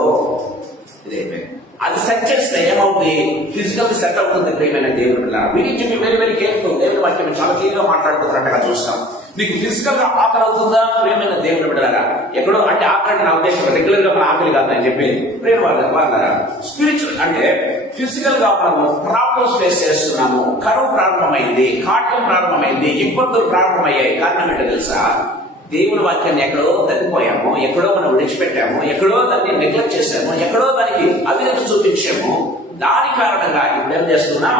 అది సెట్ చేస్తే ఏమవుతుంది, ఫిజికల్ సెట్ అవుతుంది ప్రియమైన దేవుని బిడ్డలారా. We need to be very very careful. దేవుని వాక్యం చాలా క్లియర్ గా మాట్లాడుతున్నట్టుగా చూస్తాం. నీకు ఫిజికల్ గా ఆకలి అవుతుందా ప్రియమైన దేవుని బిడ్డలారా? ఎక్కడో అంటే ఆకలి నా ఉద్దేశం రెగ్యులర్ గా మన ఆకలి కాదని చెప్పేది ప్రేమ వాళ్ళ స్పిరిచువల్ అంటే ఫిజికల్ గా మనము ప్రాబ్లమ్స్ ఫేస్ చేస్తున్నాము. కరువు ప్రారంభమైంది, కాటం ప్రారంభమైంది, ఇబ్బందులు ప్రారంభమయ్యాయి. కారణం ఏంటో తెలుసా? దేవుని వాక్యాన్ని ఎక్కడో తగ్గిపోయాము, ఎక్కడో మనం విడిచిపెట్టాము, ఎక్కడో దాన్ని నెగ్లెక్ట్ చేశాము, ఎక్కడో దానికి అవినీతి చూపించాము. దాని కారణంగా ఇప్పుడు ఏం చేస్తున్నాం,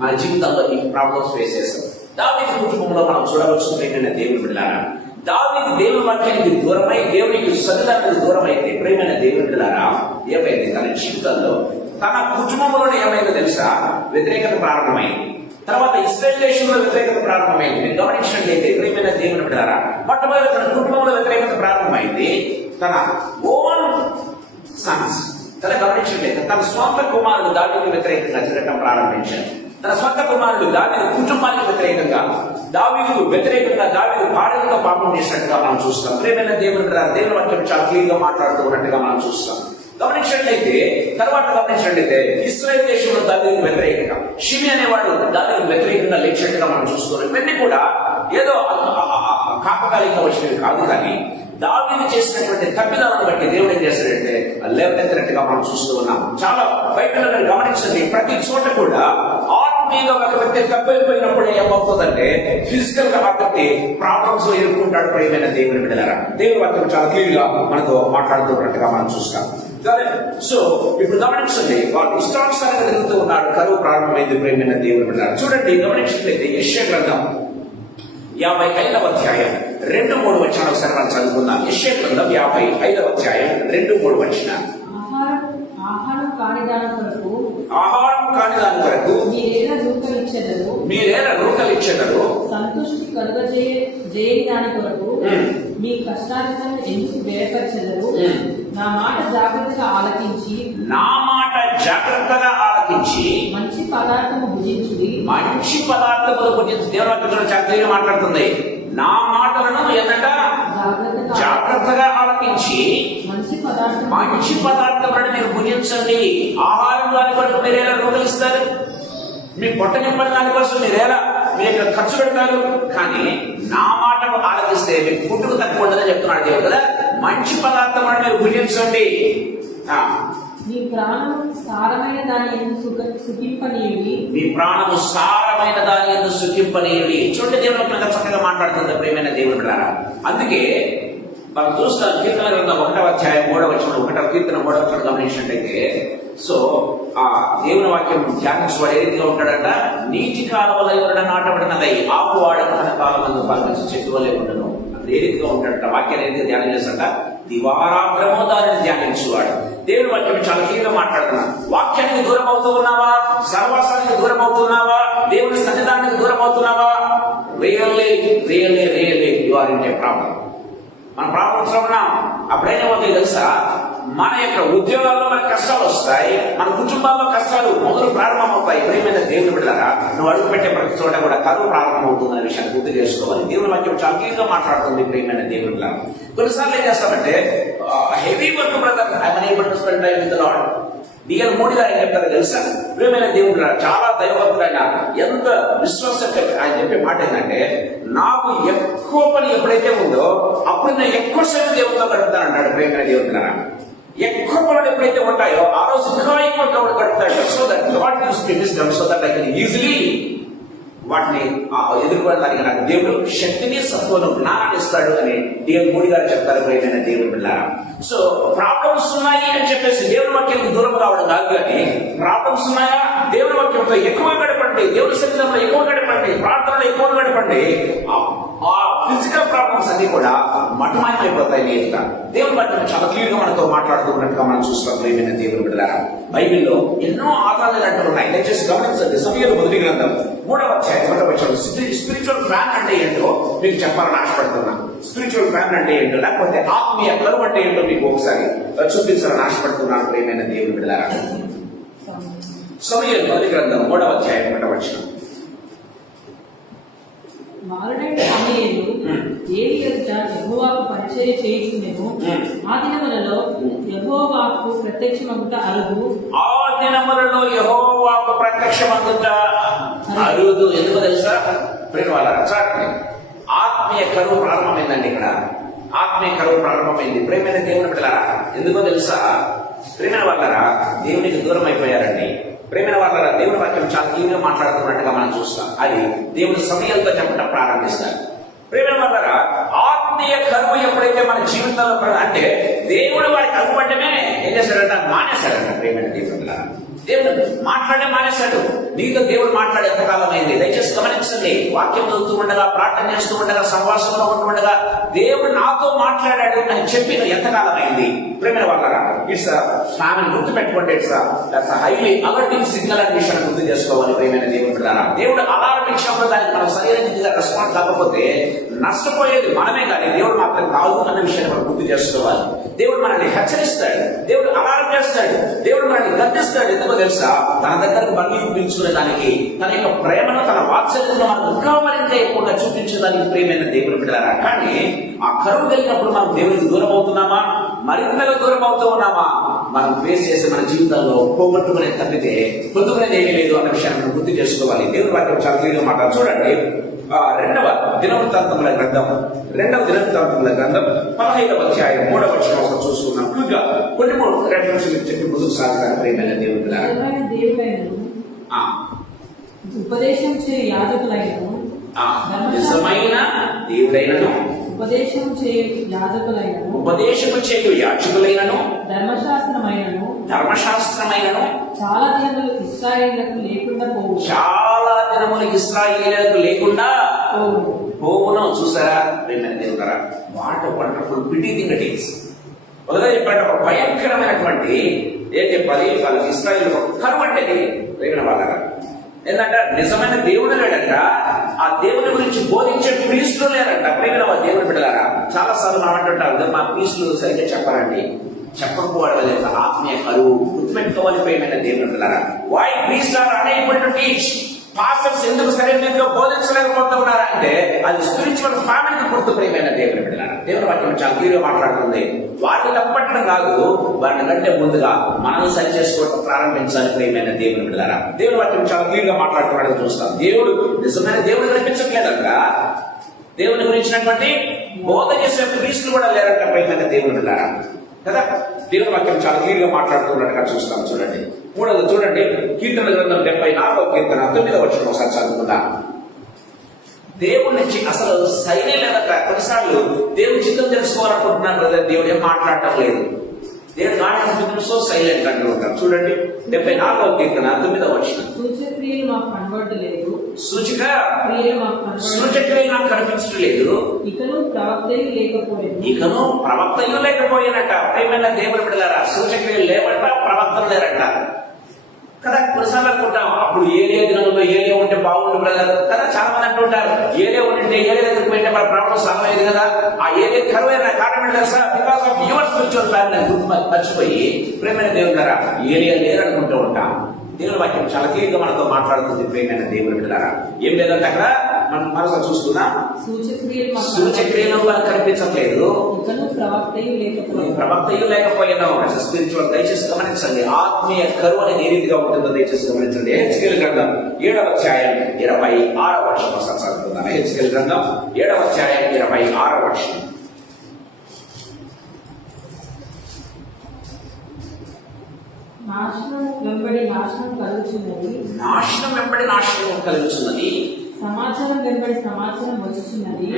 మన జీవితంలో ఈ ప్రాబ్లమ్స్ ఫేస్ చేస్తాం. దావీదు కుటుంబంలో మనం చూడవచ్చు ప్రియమైన దేవుని బిడ్డలారా. దావీదు దేవుని వాక్యానికి దూరమై దేవునికి సన్నిధానానికి దూరం అయితే ప్రేమైన దేవుని బిడ్డలారా ఏమైంది? తన జీవితంలో తన కుటుంబంలోనే ఏమైందో తెలుసా? వ్యతిరేకత ప్రారంభమైంది. తర్వాత ఇశ్రాయేలు దేశంలో వ్యతిరేకత ప్రారంభమైంది. నేను గమనించినట్లయితే ప్రేమైన దేవుని బిడ్డలారా, మొట్టమొదటి తన కుటుంబంలో వ్యతిరేకత ప్రారంభమైంది. తన ఓన్ సన్స్ గమనించినట్లయితే తన స్వంత కుమారుడు దావీదుకు వ్యతిరేకంగా తిరగటం ప్రారంభించారు. తన స్వంత కుమారుడు దావీదు కుటుంబానికి వ్యతిరేకంగా, దావీదుకు వ్యతిరేకంగా దావీదు భార్యతో పాపం చేసినట్టుగా మనం చూస్తాం. ప్రేమైన దేవుని బిడ్డలారా, దేవుని వాక్యం చాలా క్లియర్గా మాట్లాడుతూ ఉన్నట్టుగా మనం చూస్తాం. గమనించినట్లయితే ఇశ్రాయేలు దేశంలో దావీదుకు వ్యతిరేకంగా షిమి అనేవాడు దావీదుకు వ్యతిరేకంగా లేచినట్టుగా మనం చూస్తున్నాం. ఇవన్నీ కూడా ఏదో కాకకాలికంగా వచ్చినవి కాదు, కానీ దావీదు చేసినటువంటి తప్పిదాలను బట్టి దేవుడు ఏం చేశాడంటే లేవనెత్తినట్టుగా మనం చూస్తూ ఉన్నాం. చాలా బైబిల్లో మీరు గమనించండి, ప్రతి చోట కూడా ఆత్మీయంగా ఒక వ్యక్తి తప్పైపోయినప్పుడు ఏమవుతుందంటే ఫిజికల్ గా ఆ వ్యక్తి ప్రాబ్లమ్స్ లో ఎదుర్కొంటాడు. ప్రియమైన దేవుని బిడ్డలారా, దేవుని వాక్యం చాలా క్లియర్ గా మనతో మాట్లాడుతున్నట్టుగా మనం చూస్తాం. సో ఇప్పుడు గమనించండి, వాళ్ళు ఇష్టానుసారంగా తిరుగుతూ ఉన్నాడు. కరువు ప్రారంభమైంది. ప్రేమైన దేవుని బిడ్డలారా, చూడండి గమనించినట్లయితే యెషయా గ్రంథం 55వ అధ్యాయం 2-3 వచనాలు ఒకసారి మనం చదువుకుందాం. యెషయా గ్రంథం 55వ అధ్యాయం 2-3 వచనాలు. ఆహారం కాని దాని కొరకు మీరేలా రూకలిచ్చెదరు, సంతృష్టి కలుగజేయని దాని కొరకు మీ కష్టార్జితం ఎందుకు వ్యయపరచెదరు? నా మాట జాగ్రత్తగా ఆలకించి మంచి పదార్థము భుజించుడి. మంచి పదార్థములు భుజించు. దేవుని చక్కగా మాట్లాడుతుంది. నా మాటలను ఎన్నట జాగ్రత్తగా ఆలకించి మంచి పదార్థములను మీరు భుజించండి. ఆహారం దాని కొరకు మీరు ఎలా రూపలిస్తారు? మీ పొట్ట నింపని దానికోసం మీరు ఎలా మీ యొక్క ఖర్చు పెడతారు? కానీ నా మాటకు ఆలకిస్తే మీకు ఫుడ్కు తక్కువ ఉండదని చెప్తున్నాడు దేవుడు కదా. మంచి పదార్థములను మీరు భుజించండి. మీ ప్రాణము సారమైన దాని యందు సుఖింపనీయుడి. మీ ప్రాణము సారమైన దాని యందు సుఖింపనీయుడి. చూడండి, దేవుని చక్కగా మాట్లాడుతుంది ప్రియమైన దేవుని బిడ్డలారా. అందుకే మనం చూస్తాం కీర్తన గ్రంథం 1వ అధ్యాయం 3వ వచనం, 1వ కీర్తన 3వ వచనం గమనించినట్టయితే, సో ఆ దేవుని వాక్యం ధ్యానించువాడు ఏ రీతిగా ఉంటాడంట? నీటి కాలువల ఎవరడ నాటబడినదై ఆకువాడకు తన కాలమందు ఫలించి చెట్టు వలె ఉండను. ఏ రీతిగా ఉంటాడంట? వాక్యాన్ని ఏ రీతిగా ధ్యానం చేస్తాడ? దివారాగ్రమో దానిని ధ్యానించువాడు. దేవుని వాక్యం చాలా క్లియర్గా మాట్లాడుతున్నాను. వాక్యానికి దూరం అవుతూ ఉన్నావా? సర్వస్వానికి దూరం అవుతున్నావా? దేవుని సన్నిధానానికి దూరం అవుతున్నావా? Really you are in a problem. మన ప్రాబ్లమ్స్ లో ఉన్నాం. అప్పుడేమవుతాయి తెలుసా? మన యొక్క ఉద్యోగాల్లో మనకు కష్టాలు వస్తాయి, మన కుటుంబాల్లో కష్టాలు మొదలు ప్రారంభమవుతాయి. ప్రియమైన దేవుని బిడ్డలారా, నువ్వు అడుగు పెట్టే ప్రతి చోట కూడా కరువు ప్రారంభమవుతుందనే విషయాన్ని గుర్తు చేసుకోవాలి. దేవుని వాక్యం చాలా క్లియర్గా మాట్లాడుతుంది. ప్రియమైన దేవుని బిడ్డలారా, కొన్నిసార్లు ఏం చేస్తామంటే heavy work brother I am able to spend time with the lord. DL Modi గారు ఏం చెప్తారో తెలుసా? ప్రియమైన దేవుని బిడ్డలారా, చాలా దైవభక్తులైన ఎంత విశ్వాసం ఆయన చెప్పే మాట ఏంటంటే, నాకు ఎక్కువ పని ఎప్పుడైతే ఉందో అప్పుడు నేను ఎక్కువ సేపు దేవుడితో గడుపుతాను అంటాడు. ప్రియమైన దేవుని బిడ్డలారా, ఎక్కువ పనులు ఎప్పుడైతే ఉంటాయో ఆ రోజు ఇంకా ఎక్కువ గడుపుతాడు. So that God gives me wisdom so that I can easily వాటిని ఎదుర్కోవడానికి నాకు దేవుడు శక్తిని సత్వను జ్ఞానాన్ని ఇస్తాడు అని డిఎల్ మోడీ గారు చెప్తారు. ప్రియమైన దేవుని బిడ్డలారా, సో ప్రాబ్లమ్స్ ఉన్నాయి అని చెప్పేసి దేవుని వాక్యానికి దూరం కావడం కాదు, కానీ ప్రాబ్లమ్స్ ఉన్నాయా? దేవుని వాక్యంతో ఎక్కువ గడపండి, దేవుని సన్నిధిలో ఎక్కువ గడపండి, ప్రార్థనలో ఎక్కువ గడపండి. ఆ ఫిజికల్ ప్రాబ్లమ్స్ అన్ని కూడా మఠమాయమైపోతాయి. నేరుగా దేవుని వాక్యం చాలా క్లియర్ గా మనతో మాట్లాడుతున్నట్టుగా మనం చూస్తాం. ప్రియమైన దేవుని బిడ్డలారా, బైబిల్లో ఎన్నో ఆధారాలు అంటూ ఉన్నాయి. దయచేసి గమనించండి. సమూయేలు మొదటి గ్రంథం 3వ అధ్యాయం 1వ వచనం. స్పిరిచువల్ ఫ్యాన్ అంటే ఏంటో మీకు చెప్పాలని ఆశపడుతున్నా. స్పిరిచువల్ ఫ్యాన్ అంటే ఏంటో, లేకపోతే ఆత్మీయ కరువు అంటే ఏంటో మీకు ఒకసారి చూపించాలని ఆశపడుతున్నాను. ప్రియమైన దేవుని బిడ్డలారా, సమూయేలు మొదటి గ్రంథం 3వ అధ్యాయం 1వ వచనం. మారుడైన సమూయేలు ఏలీ ఎదుట యెహోవాకు పరిచర్య చేయుచుండెను. ఆ దినములలో యెహోవాకు ప్రత్యక్షమగుట అరుదు. ఆ దినములలో యెహోవాకు ప్రత్యక్షమగుట అరుదు. ఎందుకు తెలుసా? ఆత్మీయ కరువు ప్రారంభమైందండి. ఇక్కడ ఆత్మీయ కరువు ప్రారంభమైంది. ప్రేమైన దేవుని బిడ్డలారా, ఎందుకో తెలుసా? ప్రేమైన వాళ్ళరా, దేవునికి దూరం అయిపోయారండి. ప్రేమైన వాళ్ళరా, దేవుని వాక్యం చాలా క్లియర్గా మాట్లాడుతున్నట్టుగా మనం చూస్తాం. అది దేవుని సమయాలతో చెప్పడం ప్రారంభిస్తారు. ప్రేమైన వాళ్ళరా, ఆత్మీయ కరువు ఎప్పుడైతే మన జీవితంలో అంటే దేవుడు వారికి అనుపడమే ఏం చేశాడంట? మానేశాడంట. ప్రేమైన దేవుని బిడ్డలారా, దేవుడు మాట్లాడే మానేశాడు. నీతో దేవుడు మాట్లాడే ఎంతకాలం అయింది? దయచేసి గమనించండి. వాక్యం చదువుతూ ఉండగా, ప్రార్థన చేస్తూ ఉండగా, సంభాషణలో ఉండగా దేవుడు నాతో మాట్లాడాడు అని చెప్పి ఎంతకాలం అయింది? ప్రేమైన వాళ్ళరా, ఇట్స్ ఫ్యామిలీ గుర్తు పెట్టుకోండి. ఇట్స్ హైలీ అలర్టింగ్ సిగ్నల్ అనే విషయాన్ని గుర్తు చేసుకోవాలి. ప్రేమైన దేవుడు బిడ్డలారా, దేవుడు అలారం ఇచ్చినప్పుడు దానికి మనం సరైన రెస్పాన్స్ కాకపోతే నష్టపోయేది మనమే కానీ దేవుడు మాత్రం కాదు అన్న విషయాన్ని మనం గుర్తు చేసుకోవాలి. దేవుడు మనల్ని హెచ్చరిస్తాడు, దేవుడు అలారం చేస్తాడు, దేవుడు మనల్ని గద్దిస్తాడు. ఎందుకో తెలుసా? తన దగ్గరకు బండి పిలుచుకునే దానికి, తన యొక్క ప్రేమను, తన వాత్సల్యంలో మనకు ఇంకా మరింత ఎక్కువగా చూపించడానికి ప్రేమైన దేవుడు బిడ్డలారా. కానీ ఆ కరువు కలిగినప్పుడు మనం దేవుడికి దూరం అవుతున్నామా, మరింతగా దూరం అవుతూ ఉన్నామా? మనం ఫేస్ చేసే మన జీవితంలో పోగొట్టుకునే తప్పితే పొద్దుకునేది ఏమీ లేదు అన్న విషయాన్ని మనం గుర్తు చేసుకోవాలి. దేవుడి వాక్యం చాలా క్లియర్గా మాట చూడండి. రెండవ దినవృత్తాంతముల గ్రంథం 15వ అధ్యాయం 3వ వచనం ఒకసారి చూసుకున్నాం. ఇంకా కొన్ని రెఫరెన్స్లు చెప్పి ముందుకు సాగుతారు. ప్రేమైన దేవుడు ఉపదేశం చే యాజకులైనను, నిజమైన దేవుడైనను, ఉపదేశం చే యాజకులైనను, ఉపదేశము చేయు యాజకులైనను, ధర్మశాస్త్రమైనను, ధర్మశాస్త్రమైనను చాలా దినములు ఇశ్రాయేలులకు లేకుండా పోవు. చాలా దినములు ఇశ్రాయేలులకు లేకుండా పోవును. చూసారా ప్రేమైన దేవుడారా? What wonderful pity thing it is. మొదట చెప్పండి, ఒక భయంకరమైనటువంటి ఏం చెప్పాలి వాళ్ళకి ఇశ్రాయేలు కరువు అంటే ప్రేమైన వాళ్ళరా. ఏంటంటే నిజమైన దేవుడు లేడంట, ఆ దేవుని గురించి బోధించే ప్రీస్టులు లేరంట. ప్రేమైన వాళ్ళ దేవుని బిడ్డలారా, చాలా సార్లు మనం అంటుంటారు మా ప్రీస్టులు సరిగ్గా చెప్పారండి. చెప్పకపోవడం వల్ల ఆత్మీయ కరువు. గుర్తుపెట్టుకోవాలి ప్రేమైన దేవుని బిడ్డలారా. Why priest are unable to teach? Pastors ఎందుకు సరైన బోధించలేకపోతూ ఉన్నారంటే అది స్పిరిచువల్ ఫ్యామిలీకి గుర్తు. ప్రేమైన దేవుని బిడ్డలారా, దేవుని వాక్యం చాలా క్లియర్గా మాట్లాడుతుంది. వారిని తప్పట్టడం కాదు, వారిని కంటే ముందుగా మనల్ని సరి చేసుకోవడం ప్రారంభించాలి. ప్రేమైన దేవుని బిడ్డలారా, దేవుని వాక్యం చాలా క్లియర్గా మాట్లాడుతున్నాడని చూస్తాం. దేవుడు నిజమైన దేవుడు కనిపించట్లేదంట. దేవుని గురించినటువంటి బోధ చేసే ప్రీస్టులు కూడా లేరంట. ప్రేమైన దేవుని బిడ్డలారా కదా, దేవుని వాక్యం చాలా క్లియర్గా మాట్లాడుతున్నట్టుగా చూస్తాం. చూడండి, మూడవది చూడండి, కీర్తన గ్రంథం 74వ కీర్తన 9వ వచనం ఒకసారి చదువుకుందాం. దేవుడి నుంచి అసలు సైనే లేదట. కొన్నిసార్లు దేవుడి చిత్తం తెలుసుకోవాలనుకుంటున్నాను బ్రదర్, దేవుడు ఏం మాట్లాడటం లేదు. దేవుడు నాట్ సో సైలెంట్ అంటూ ఉంటారు. చూడండి 74వ కీర్తన 9వ వచనం. సూచక్రియలు మాకు కనబడలేదు, సూచిక క్రియలు మాకు కనబడలేదు, సూచక్రియలు నాకు కనిపించలేదు, ఇకను ప్రవక్తయు లేకపోలేదు. ఇకను ప్రవక్తయు లేకపోయినట్ట. ప్రేమైన దేవుని బిడ్డలారా, సూచక్రియలు లేవంట, ప్రవక్తలు లేరంట కదా. కొన్నిసార్లు అనుకుంటాం అప్పుడు ఏరియా దినంలో ఏరియా ఉంటే బాగుండు బ్రదర్ కదా. చాలా మంది అంటుంటారు ఏరియా ఉంటే ఏరియా దగ్గరికి పోయింటే మన ప్రాబ్లం సాల్వ్ అయ్యేది కదా. ఆ ఏరియా కరువైన కారణం తెలుసా? Because of your spiritual family గుర్తు మర్చిపోయి ప్రేమైన దేవుని ద్వారా ఏరియా లేరనుకుంటూ ఉంటాం. దేవుని వాక్యం చాలా క్లియర్గా మనతో మాట్లాడుతుంది. ప్రేమైన దేవుని బిడ్డలారా, ఏం లేదంటే అక్కడ మనం మరోసారి చూసుకుందాం. సూచక్రియలు మనకు కనిపించట్లేదు, ప్రవక్తయు లేకపోయినా స్పిరిచువల్. దయచేసి గమనించండి, ఆత్మీయ కరువు అనేది ఏ రీతిగా ఉంటుందో దయచేసి గమనించండి. హెచ్కేల్ గ్రంథం 7వ అధ్యాయం 26వ వచనం ఒకసారి చదువుకుందాం. హెచ్కేల్ గ్రంథం 7వ అధ్యాయం 26వ వచనం. నాశనం వెంబడి నాశనం కలుగుచున్నది, నాశనం వెంబడి నాశనం కలుగుచున్నది, సమాచారం వెంబడి సమాచారం వచ్చుచున్నది.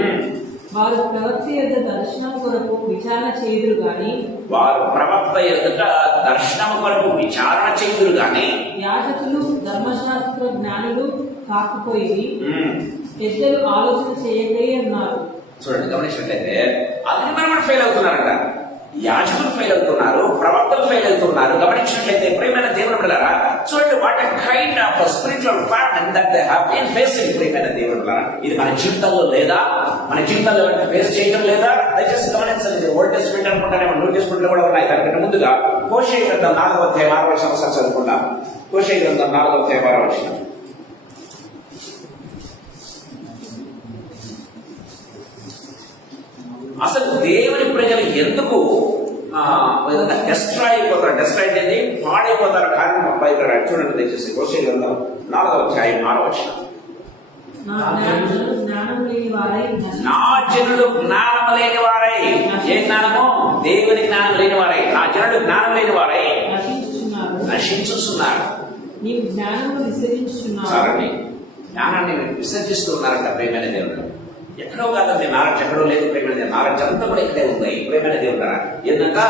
వారు ప్రవక్త యొక్క దర్శనం కొరకు విచారణ చేయుదురు గాని, వారు ప్రవక్త ఎదుట దర్శనం కొరకు విచారణ చేయుదురు గాని, యాజకులు ధర్మశాస్త్ర జ్ఞానులు కాకపోయి పెద్దలు ఆలోచన చేయకే ఉన్నారు. చూడండి, గమనించినట్లయితే అందరూ కూడా ఫెయిల్ అవుతున్నారంట. యాజకులు ఫెయిల్ అవుతున్నారు, ప్రవక్తలు ఫెయిల్ అవుతున్నారు. గమనించినట్లయితే ప్రేమైన దేవుని బిడ్డలారా, చూడండి what a kind of spiritual family that they have been facing. ప్రేమైన దేవుని బిడ్డలారా, ఇది మన జీవితంలో లేదా? మన జీవితంలో ఫేస్ చేయడం లేదా? దయచేసి గమనించండి. ఓల్డ్ టెస్ట్మెంట్ అనుకుంటానే న్యూ టెస్ట్మెంట్ కూడా ఉన్నాయి. దానికంటే ముందుగా హోషేయ గ్రంథం 4వ అధ్యాయం 6వ వచనం ఒకసారి చదువుకుందాం. హోషేయ గ్రంథం 4వ అధ్యాయం 6వ వచనం. అసలు దేవుని ప్రజలు ఎందుకు డెస్ట్రాయ్ అయిపోతారు? డెస్ట్రాయ్ అనేది పాడైపోతారు. కారణం అబ్బాయి చూడండి దయచేసి హోషేయ గ్రంథం 4వ అధ్యాయం 6వ వచనం. నా జనులు జ్ఞానం లేని వారై, ఏ జ్ఞానము? దేవుని జ్ఞానం లేని వారై, నా జనులు జ్ఞానం లేని వారై నశించుతున్నారు. జ్ఞానాన్ని విసర్జిస్తున్నారంట. ప్రేమైన దేవుడు ఎక్కడో కాదండి, నాలెడ్జ్ ఎక్కడో లేదు. ప్రేమైన నాలెడ్జ్ అంతా కూడా ఇక్కడే ఉన్నాయి. ప్రేమైన దేవుడు ఏంటంట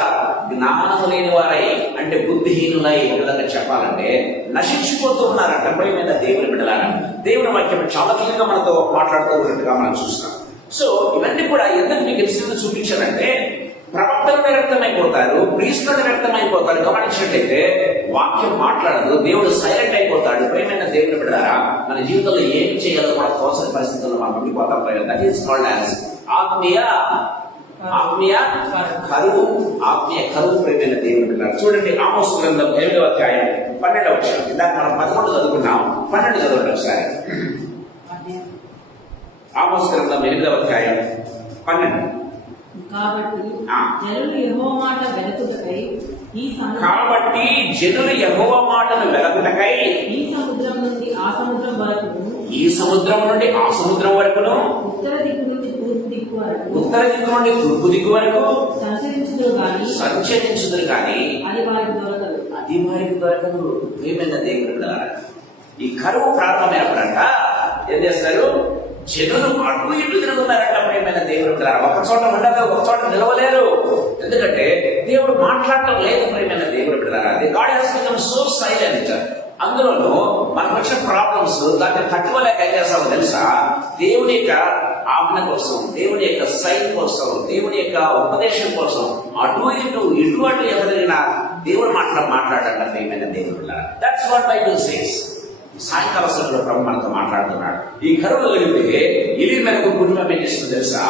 జ్ఞానము లేని వారై అంటే బుద్ధిహీనులై ఒక విధంగా చెప్పాలంటే నశించిపోతూ ఉన్నారంట. ప్రియమైన దేవుని బిడ్డలారా, దేవుని వాక్యం చాలా క్లియర్గా మనతో మాట్లాడుతూ ఉన్నట్టుగా మనం చూస్తాం. సో ఇవన్నీ కూడా ఎందుకు మీకు తెలిసింది చూపించారంటే ప్రవక్తలు నిరక్తమైపోతారు, ప్రీస్తులు నిరక్తమైపోతారు. గమనించినట్లయితే వాక్యం మాట్లాడదు, దేవుడు సైలెంట్ అయిపోతాడు. ప్రియమైన దేవుని బిడ్డలారా, మన జీవితంలో ఏం చేయాలో మన తోచని పరిస్థితుల్లో మనం ఉండిపోతాం. దట్ ఈస్ కాల్డ్ యాజ్ ఆత్మీయ కరువు. ఆత్మీయ కరువు ప్రియమైన దేవుని బిడ్డలారా. చూడండి ఆమోసు గ్రంథం 8వ అధ్యాయం 12వ వచనం. ఇందాక మనం 11 చదువుకున్నాం, 12 చదవండి ఒకసారి. ఆమోసు గ్రంథం 8వ అధ్యాయం 12. కాబట్టి జనులు యెహోవా మాట వెనుకుటకై ఈ సముద్రం నుండి ఆ సముద్రం వరకును ఉత్తర దిక్కు నుండి తూర్పు దిక్కు వరకు సంచరించుదురు కానీ అది వారికి దొరకదు. ఏమైనా దేవుడు ఈ కరువు ప్రారంభమైనప్పుడంట ఏం చేస్తారు? జనులు అటు ఇటు తిరుగుతున్నారంట. ప్రియమైన దేవుడు ఒక చోట ఉండదు, ఒక చోట నిలవలేరు. ఎందుకంటే దేవుడు మాట్లాడటం లేదు. ప్రియమైన దేవుడు బిడ్డలారా, God has become so silent. అందులోనూ మనకు వచ్చిన ప్రాబ్లమ్స్ దాన్ని తట్టుకోలేక ఏం చేస్తామో తెలుసా? దేవుని యొక్క ఆజ్ఞ కోసం, దేవుని యొక్క సైన్ కోసం, దేవుని యొక్క ఉపదేశం కోసం అటు అటు ఎవరైనా దేవుడు మాట్లాడాలంట. ప్రియమైన దేవుడు బిడ్డలారా, దట్స్ వాట్ బైబిల్ సేస్. సాయంకాల సమయంలో ప్రభు మనతో మాట్లాడుతున్నాడు. ఈ కరువులో కలిగితే ఇలి మేరకు కుటుంబం ఏం చేస్తుందో తెలుసా?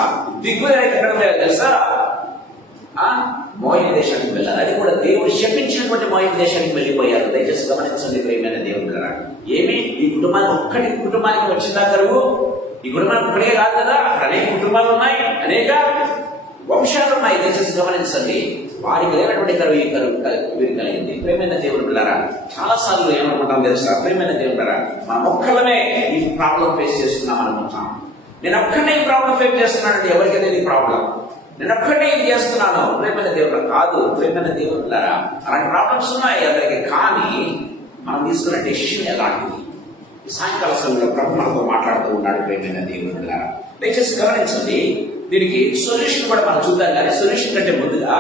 ఎక్కడ తెలుసా? మోయిన్ దేశానికి వెళ్ళారు. అది కూడా దేవుడు శపించినటువంటి మోయిన్ దేశానికి వెళ్ళిపోయారు. దయచేసి గమనించండి ప్రియమైన దేవుడు కదా. ఏమి ఈ కుటుంబానికి వచ్చిందా కరువు? ఈ కుటుంబానికి ఒక్కడే కాదు కదా, అక్కడ అనేక కుటుంబాలు ఉన్నాయి, అనేక వంశాలు ఉన్నాయి. దయచేసి గమనించండి. వారికి లేనటువంటి కరువు ఈ కరువు వీరికి కలిగింది. ప్రియమైన దేవుడు బిడ్డలారా, చాలా సార్లు ఏమనుకుంటాం తెలుసా? ప్రియమైన దేవుడు బిడ్డలారా, మనం ఒక్కళ్ళమే ఈ ప్రాబ్లం ఫేస్ చేస్తున్నాం అనుకుంటాం. నేను ఒక్కడే ఈ ప్రాబ్లం ఫేస్ చేస్తున్నానంటే ఎవరికైతే ఈ ప్రాబ్లం, నేను ఒక్కడే ఇది చేస్తున్నాను. ప్రియమైన దేవుడు కాదు. ప్రియమైన దేవుడు బిడ్డలారా, అలాంటి ప్రాబ్లమ్స్ ఉన్నాయి అందరికి. కానీ మనం తీసుకున్న డెసిషన్ ఎలాంటిది? ఈ సాయంకాల సమయంలో ప్రభు మనతో మాట్లాడుతూ ఉన్నాడు. ప్రియమైన దేవుడు బిడ్డలారా, దయచేసి గమనించండి. దీనికి సొల్యూషన్ కూడా మనం చూద్దాం. కానీ సొల్యూషన్ కంటే ముందుగా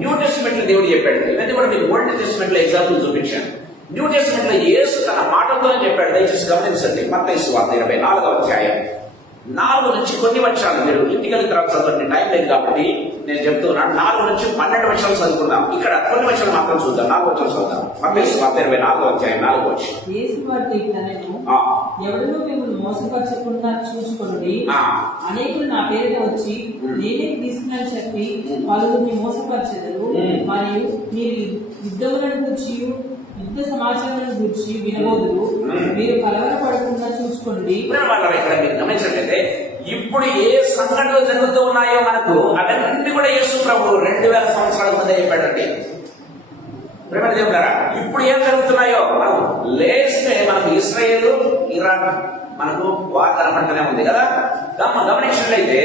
న్యూ టెస్ట్మెంట్ లో దేవుడు చెప్పాడు. ఇవన్నీ కూడా మీకు ఓల్డ్ టెస్ట్మెంట్ లో ఎగ్జాంపుల్ చూపించాను. న్యూ టెస్ట్మెంట్ లో యేసు తన మాటలతోనే చెప్పాడు. దయచేసి గమనించండి. మత్తయి సువార్త 24వ అధ్యాయం 4 నుంచి కొన్ని వచనాలు మీరు ఇంటికి తర్వాత చదవండి. టైం లేదు కాబట్టి నేను చెప్తున్నాను. 4 నుంచి 12 వచనాలు చదువుకుందాం. ఇక్కడ కొన్ని వచనాలు మాత్రం చూద్దాం. 4 వచనాలు చదువుదాం. మత్తయి సువార్త 24వ అధ్యాయం 4వ వచనం. ఎవరిలో మిమ్మల్ని మోసపరచకుండా చూసుకొనుడి. అనేకులు నా పేరుతో వచ్చి నేనే క్రీస్తునని చెప్పి పలువురిని మోసపరచెదరు. మరియు మీరు యుద్ధములను గురించి యుద్ధ సమాచారాలను గురించి వినబోదురు. మీరు కలవరపడకుండా చూసుకోండి. ఇక్కడ మీరు గమనించట్లయితే ఇప్పుడు ఏ సంఘటనలు జరుగుతూ ఉన్నాయో మనకు అవన్నీ కూడా యేసు ప్రభు 2000 సంవత్సరాల ముందే చెప్పాడండి. ప్రేమ దేవుడారా, ఇప్పుడు ఏం జరుగుతున్నాయో మనం లేస్తే మనకు ఇస్రాయేల్ ఇరాన్ మనకు వార్ కనపడుతూనే ఉంది కదా. గమనించినట్లయితే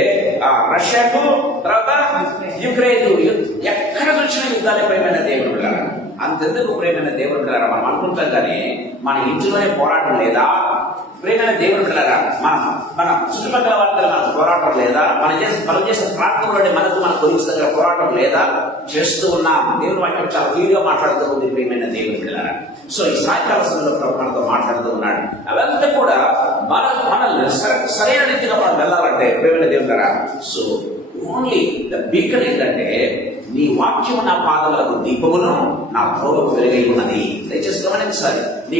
రష్యాకు తర్వాత యుక్రెయిన్ ఎక్కడ చూసిన యుద్ధాలే. ప్రేమైన దేవుడు బిడ్డలారా, అంతెందుకు ప్రేమైన దేవుడు బిడ్డలారా, మనం అనుకుంటాం కానీ మన ఇంట్లోనే పోరాటం లేదా? ప్రేమైన దేవుడు బిడ్డలారా, మన చుట్టుపక్కల వాళ్ళ మనకు పోరాటం లేదా? మనం చేసిన ప్రాంతంలోనే మన కొలీగ్స్ దగ్గర పోరాటం లేదా? చేస్తూ ఉన్నాం. దేవుని వాక్యం చాలా క్లియర్గా మాట్లాడుతూ ఉంది. ప్రేమైన దేవుడు బిడ్డలారా, సో ఈ సాయంకాల సమయంలో ప్రభు మనతో మాట్లాడుతూ ఉన్నాడు. అవంతా కూడా మనల్ని సరైన రీతిగా మనం వెళ్ళాలంటే ప్రేమైన దేవుడు బిడ్డలారా, సో ఓన్లీ ద బీకన్ ఏంటంటే నీ వాక్యము నా పాదములకు దీపమును నా త్రోవకు వెలుగై ఉన్నది. దయచేసి గమనించాలి. నీ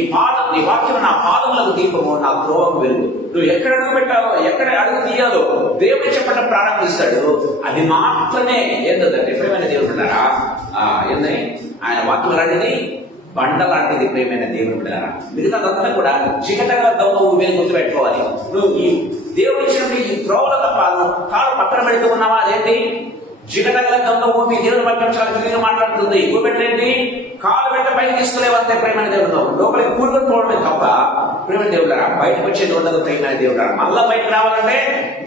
వాక్యము నా పాదములకు దీపము, నా త్రోవకు వెలుగు. నువ్వు ఎక్కడ అడుగు పెట్టాలో, ఎక్కడ అడుగు తీయాలో దేవుడు చెప్పడం ప్రారంభిస్తాడు. అది మాత్రమే ఏంటంటే ప్రేమైన దేవుడు ఉన్నారా, ఏందని ఆయన వాక్యం లాంటిది, బండ లాంటిది. ప్రేమైన దేవుడు బిడ్డలారా, మిగతాదంతా కూడా చికటంగా దొంగ ఊపిని గుర్తుపెట్టుకోవాలి. నువ్వు ఈ దేవుడు ఇచ్చినప్పుడు ఈ త్రోవల కాలు పక్కన పెడుతూ ఉన్నావా? అదేంటి? చికటంగా దొంగ ఊపి దేవుని వాక్యం చాలా క్లియర్గా మాట్లాడుతుంది. ఊపెట్టేంటి? కాలు వెంట పైకి తీసుకునేవంతే. ప్రేమైన దేవుడు లోపలికి కూరుకొని పోవడమే తప్ప ప్రేమ దేవుడారా బయటకు వచ్చేది ఉండదు. ప్రేమైన దేవుడారా మళ్ళా బయటకు రావాలంటే